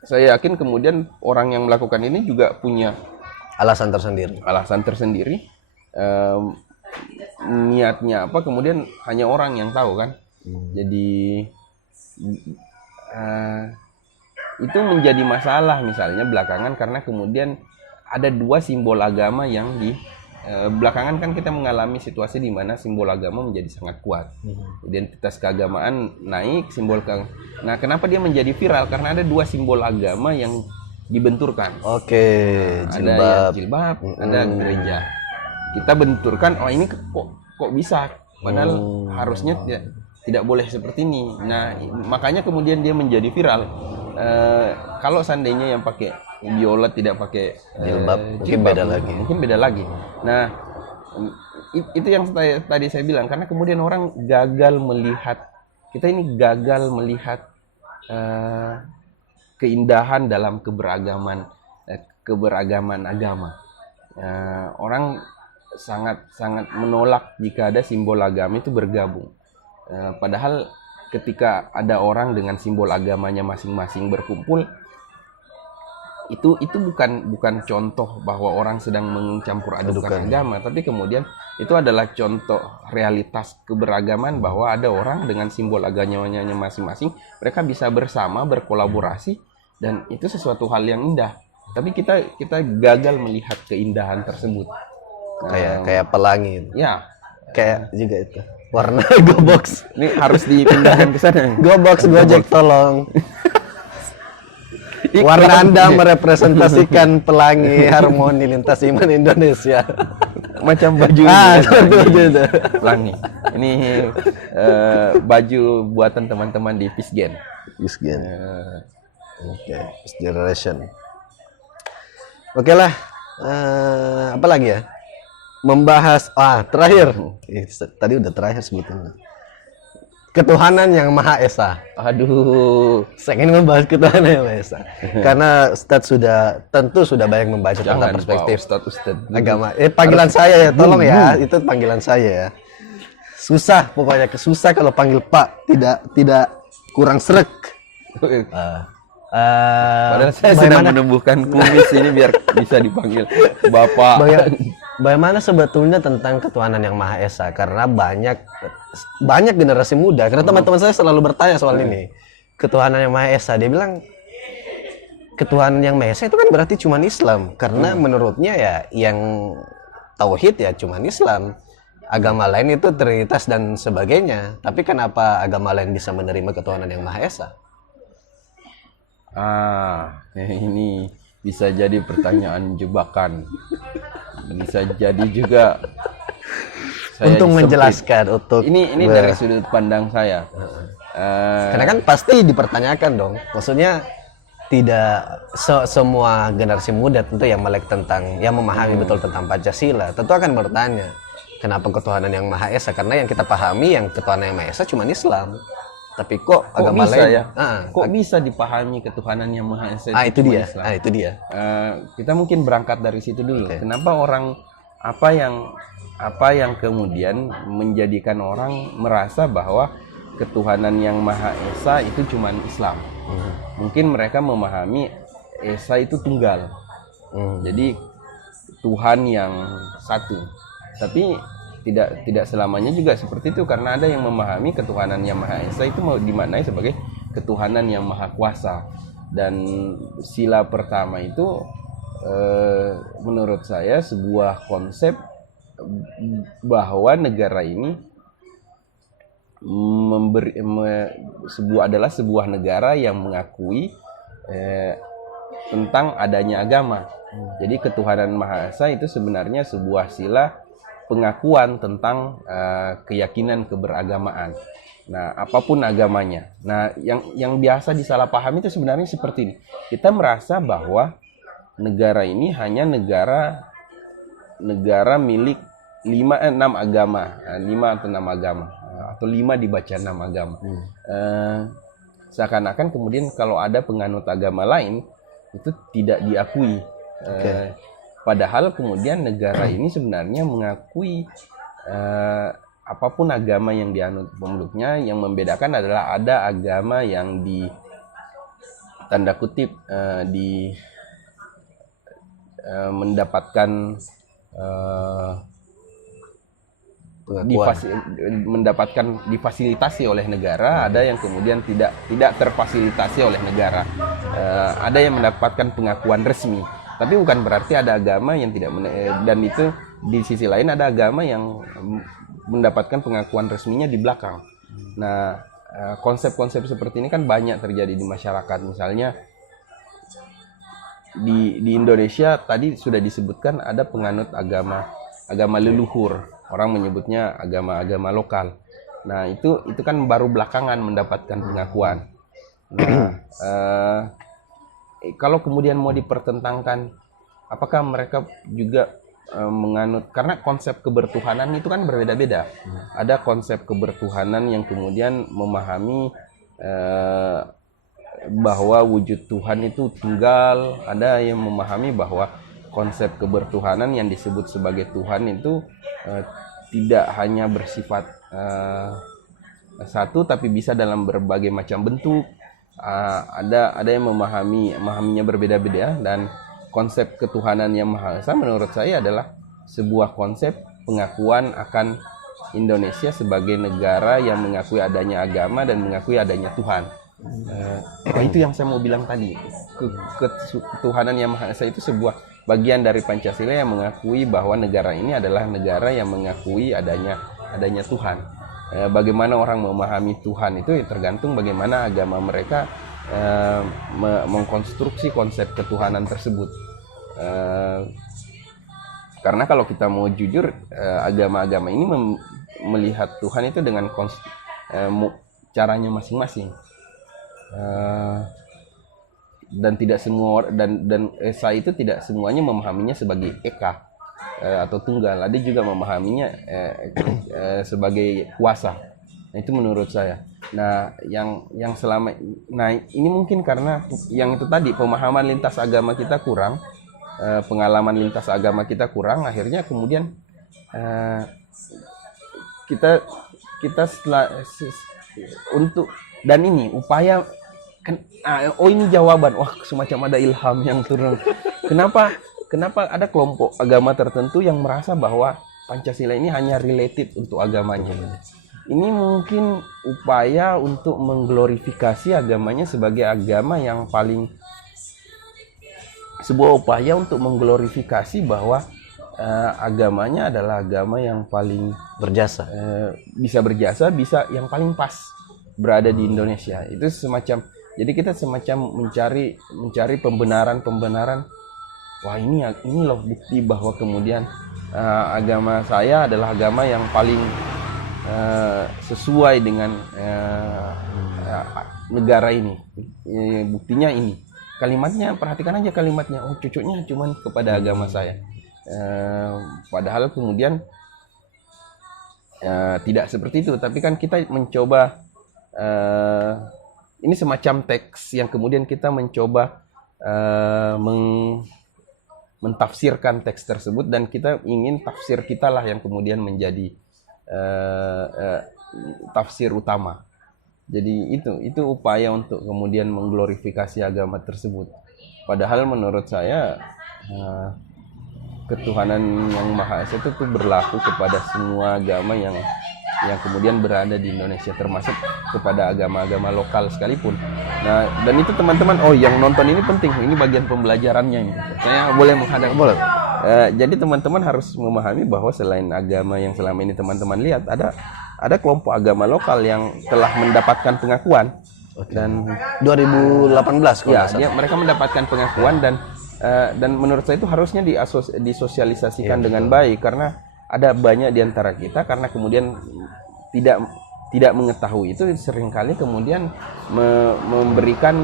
yakin kemudian orang yang melakukan ini juga punya Alasan tersendiri. Niatnya apa kemudian hanya orang yang tahu kan. Jadi itu menjadi masalah misalnya belakangan karena kemudian ada dua simbol agama yang belakangan kan kita mengalami situasi di mana simbol agama menjadi sangat kuat. Identitas keagamaan naik, nah kenapa dia menjadi viral? Karena ada dua simbol agama yang dibenturkan. Ada yang jilbab, ada gereja. Kita benturkan, oh ini kok bisa? Padahal harusnya tidak boleh seperti ini. Nah, makanya kemudian dia menjadi viral. Kalau seandainya yang pakai biola tidak pakai jilbab, mungkin beda lagi. Nah, itu yang tadi saya bilang karena kemudian orang gagal melihat keindahan dalam keberagaman agama. Orang sangat menolak jika ada simbol agama itu bergabung. Padahal ketika ada orang dengan simbol agamanya masing-masing berkumpul, itu bukan contoh bahwa orang sedang mencampur adukan agama, tapi kemudian itu adalah contoh realitas keberagaman bahwa ada orang dengan simbol agamanya masing-masing, mereka bisa bersama berkolaborasi dan itu sesuatu hal yang indah. Tapi kita gagal melihat keindahan tersebut. Kayak pelangi. Ya, Kayak juga itu. Warna Gobox. Ini harus dipindahkan ke sana. Gobox Gojek tolong. Warna Anda merepresentasikan pelangi harmoni lintas iman Indonesia. Macam baju pelangi. Ini baju buatan teman-teman di Pisgen. Oke, first generation. Oke lah. Apa lagi ya? Membahas terakhir. Tadi udah terakhir sebetulnya. Ketuhanan yang Maha Esa. Aduh, Saya ingin membahas ketuhanan yang Maha Esa. Karena Ustadz tentu sudah banyak membaca tentang jangan perspektif Pak Ustadz. agama. Panggilan saya ya, tolong ya. Itu panggilan saya ya. Susah pokoknya, susah kalau panggil Pak, tidak kurang srek. Padahal saya sedang menumbuhkan kumis ini biar bisa dipanggil Bapak. Bagaimana sebetulnya tentang ketuhanan yang Maha Esa? Karena banyak generasi muda. Karena teman-teman saya selalu bertanya soal ini. Ketuhanan yang Maha Esa, dia bilang ketuhanan yang Maha Esa itu kan berarti cuma Islam. Karena menurutnya ya yang tauhid ya cuma Islam. Agama lain itu Trinitas dan sebagainya. Tapi kenapa agama lain bisa menerima ketuhanan yang Maha Esa? Ini bisa jadi pertanyaan jebakan. Bisa jadi juga saya untuk disempit. menjelaskan ini dari sudut pandang saya. Karena kan pasti dipertanyakan dong. Maksudnya tidak semua generasi muda tentu yang melek yang memahami betul tentang Pancasila tentu akan bertanya kenapa ketuhanan yang Maha Esa, karena yang kita pahami yang ketuhanan yang Maha Esa cuma Islam. Tapi kok agama bisa lain ya? Kok bisa dipahami ketuhanan yang Maha Esa itu dia. Islam? Itu dia. Kita mungkin berangkat dari situ dulu. Kenapa orang apa yang kemudian menjadikan orang merasa bahwa ketuhanan yang Maha Esa itu cuma Islam? Mungkin mereka memahami Esa itu tunggal. Jadi Tuhan yang satu. Tapi tidak selamanya juga seperti itu, karena ada yang memahami ketuhanan yang Maha Esa itu mau dimaknai sebagai ketuhanan yang maha kuasa. Dan sila pertama itu menurut saya sebuah konsep bahwa negara ini adalah sebuah negara yang mengakui tentang adanya agama. Jadi ketuhanan Maha Esa itu sebenarnya sebuah sila pengakuan tentang keyakinan keberagamaan. Nah, apapun agamanya. Nah, yang biasa disalahpahami itu sebenarnya seperti ini. Kita merasa bahwa negara ini hanya negara milik 5 atau 6 agama, atau 5 dibaca 6 agama. Seakan-akan kemudian kalau ada penganut agama lain itu tidak diakui. Padahal kemudian negara ini sebenarnya mengakui apapun agama yang dianut pemeluknya. Yang membedakan adalah ada agama yang di tanda kutip mendapatkan difasilitasi oleh negara, ada yang kemudian tidak terfasilitasi oleh negara, ada yang mendapatkan pengakuan resmi. Tapi bukan berarti ada agama yang tidak dan itu di sisi lain ada agama yang mendapatkan pengakuan resminya di belakang. Nah, konsep-konsep seperti ini kan banyak terjadi di masyarakat. Misalnya di Indonesia tadi sudah disebutkan ada penganut agama leluhur. Orang menyebutnya agama-agama lokal. Nah, itu kan baru belakangan mendapatkan pengakuan. Nah, kalau kemudian mau dipertentangkan, apakah mereka juga menganut, karena konsep kebertuhanan itu kan berbeda-beda. Ada konsep kebertuhanan yang kemudian memahami bahwa wujud Tuhan itu tunggal. Ada yang memahami bahwa konsep kebertuhanan yang disebut sebagai Tuhan itu tidak hanya bersifat satu, tapi bisa dalam berbagai macam bentuk. Ada yang memahaminya berbeda-beda. Dan konsep ketuhanan yang Maha Esa menurut saya adalah sebuah konsep pengakuan akan Indonesia sebagai negara yang mengakui adanya agama dan mengakui adanya Tuhan. Itu yang saya mau bilang tadi. Ketuhanan yang Maha Esa itu sebuah bagian dari Pancasila yang mengakui bahwa negara ini adalah negara yang mengakui adanya Tuhan. Bagaimana orang memahami Tuhan itu tergantung bagaimana agama mereka mengkonstruksi konsep ketuhanan tersebut. Karena kalau kita mau jujur, agama-agama ini melihat Tuhan itu dengan caranya masing-masing. dan tidak semua dan esa itu tidak semuanya memahaminya sebagai eka atau tunggal. Ada juga memahaminya sebagai kuasa. Nah, itu menurut saya. Nah, yang selama ini mungkin karena yang itu tadi, pemahaman lintas agama kita kurang, pengalaman lintas agama kita kurang, akhirnya kemudian kita setelah untuk dan ini upaya kan, ini jawaban, wah semacam ada ilham yang turun. Kenapa ada kelompok agama tertentu yang merasa bahwa Pancasila ini hanya related untuk agamanya? Ini mungkin upaya untuk mengglorifikasi agamanya sebagai agama yang paling, sebuah upaya untuk mengglorifikasi bahwa agamanya adalah agama yang paling Berjasa. bisa berjasa, bisa yang paling pas berada di Indonesia. Itu semacam, jadi kita semacam mencari pembenaran. Wah, ini loh bukti bahwa kemudian agama saya adalah agama yang paling sesuai dengan negara ini. Buktinya ini. Kalimatnya, perhatikan aja kalimatnya. Oh, cocoknya cuman kepada agama saya. Padahal kemudian tidak seperti itu. Tapi kan kita mencoba, ini semacam teks yang kemudian kita mencoba mentafsirkan teks tersebut, dan kita ingin tafsir kita lah yang kemudian menjadi tafsir utama. Jadi itu upaya untuk kemudian mengglorifikasi agama tersebut. Padahal menurut saya ketuhanan yang Maha Esa itu berlaku kepada semua agama yang kemudian berada di Indonesia, termasuk kepada agama-agama lokal sekalipun. Nah, dan itu teman-teman, yang nonton ini penting, ini bagian pembelajarannya ini. Saya boleh menghadap, boleh. Jadi teman-teman harus memahami bahwa selain agama yang selama ini teman-teman lihat, ada kelompok agama lokal yang telah mendapatkan pengakuan. Dan 2018 kalau ya, mereka mendapatkan pengakuan, dan menurut saya itu harusnya disosialisasikan dengan baik, karena ada banyak di antara kita karena kemudian tidak mengetahui itu, seringkali kemudian memberikan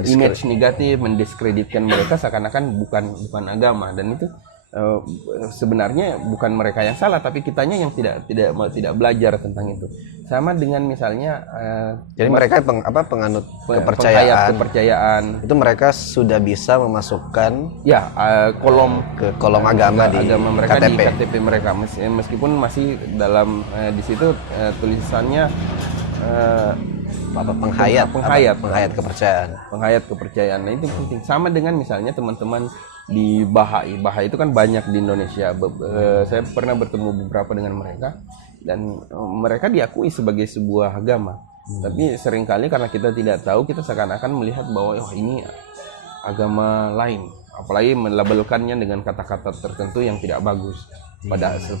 image negatif, mendiskreditkan mereka seakan-akan bukan agama, dan itu sebenarnya bukan mereka yang salah, tapi kitanya yang tidak belajar tentang itu. Sama dengan misalnya jadi mereka penganut kepercayaan itu mereka sudah bisa memasukkan kolom agama di mereka KTP. Di KTP mereka, meskipun masih dalam di situ tulisannya penghayat kepercayaan. Nah, itu penting. Sama dengan misalnya teman-teman di Bahai itu kan banyak di Indonesia. Saya pernah bertemu beberapa dengan mereka, dan mereka diakui sebagai sebuah agama. Tapi seringkali karena kita tidak tahu, kita seakan-akan melihat bahwa ini agama lain, apalagi melabelkannya dengan kata-kata tertentu yang tidak bagus.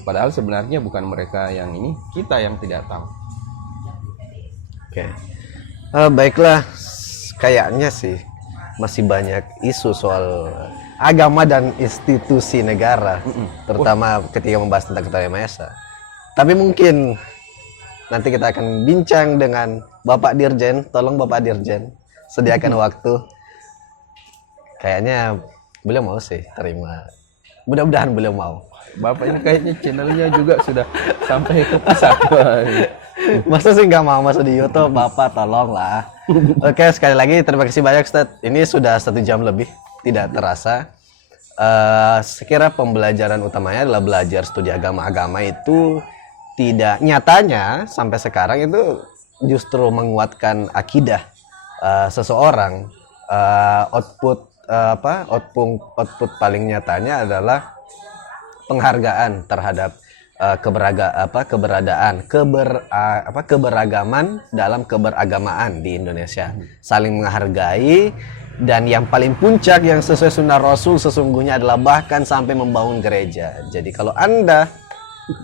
Padahal sebenarnya bukan mereka yang ini, kita yang tidak tahu. Oke. Baiklah, kayaknya sih masih banyak isu soal agama dan institusi negara, terutama ketika membahas tentang Ketua Maha Esa. Tapi mungkin nanti kita akan bincang dengan Bapak Dirjen. Tolong Bapak Dirjen sediakan waktu. Kayaknya beliau mau sih terima. Mudah-mudahan beliau mau. Bapak ini kayaknya channelnya juga sudah sampai ke pusat. Masa sih nggak mau masuk di YouTube? Bapak tolonglah. Oke, sekali lagi terima kasih banyak Ustadz. Ini sudah 1 jam lebih, tidak terasa. Sekira pembelajaran utamanya adalah belajar studi agama-agama itu tidak nyatanya sampai sekarang itu justru menguatkan akidah seseorang. Output paling nyatanya adalah penghargaan terhadap keberagaman dalam keberagamaan di Indonesia, saling menghargai, dan yang paling puncak yang sesuai sunnah Rasul sesungguhnya adalah bahkan sampai membangun gereja. Jadi kalau Anda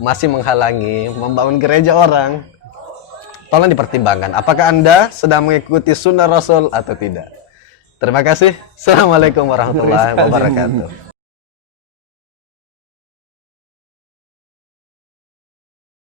masih menghalangi membangun gereja orang, tolong dipertimbangkan apakah Anda sedang mengikuti sunnah Rasul atau tidak. Terima kasih. Assalamualaikum warahmatullahi wabarakatuh.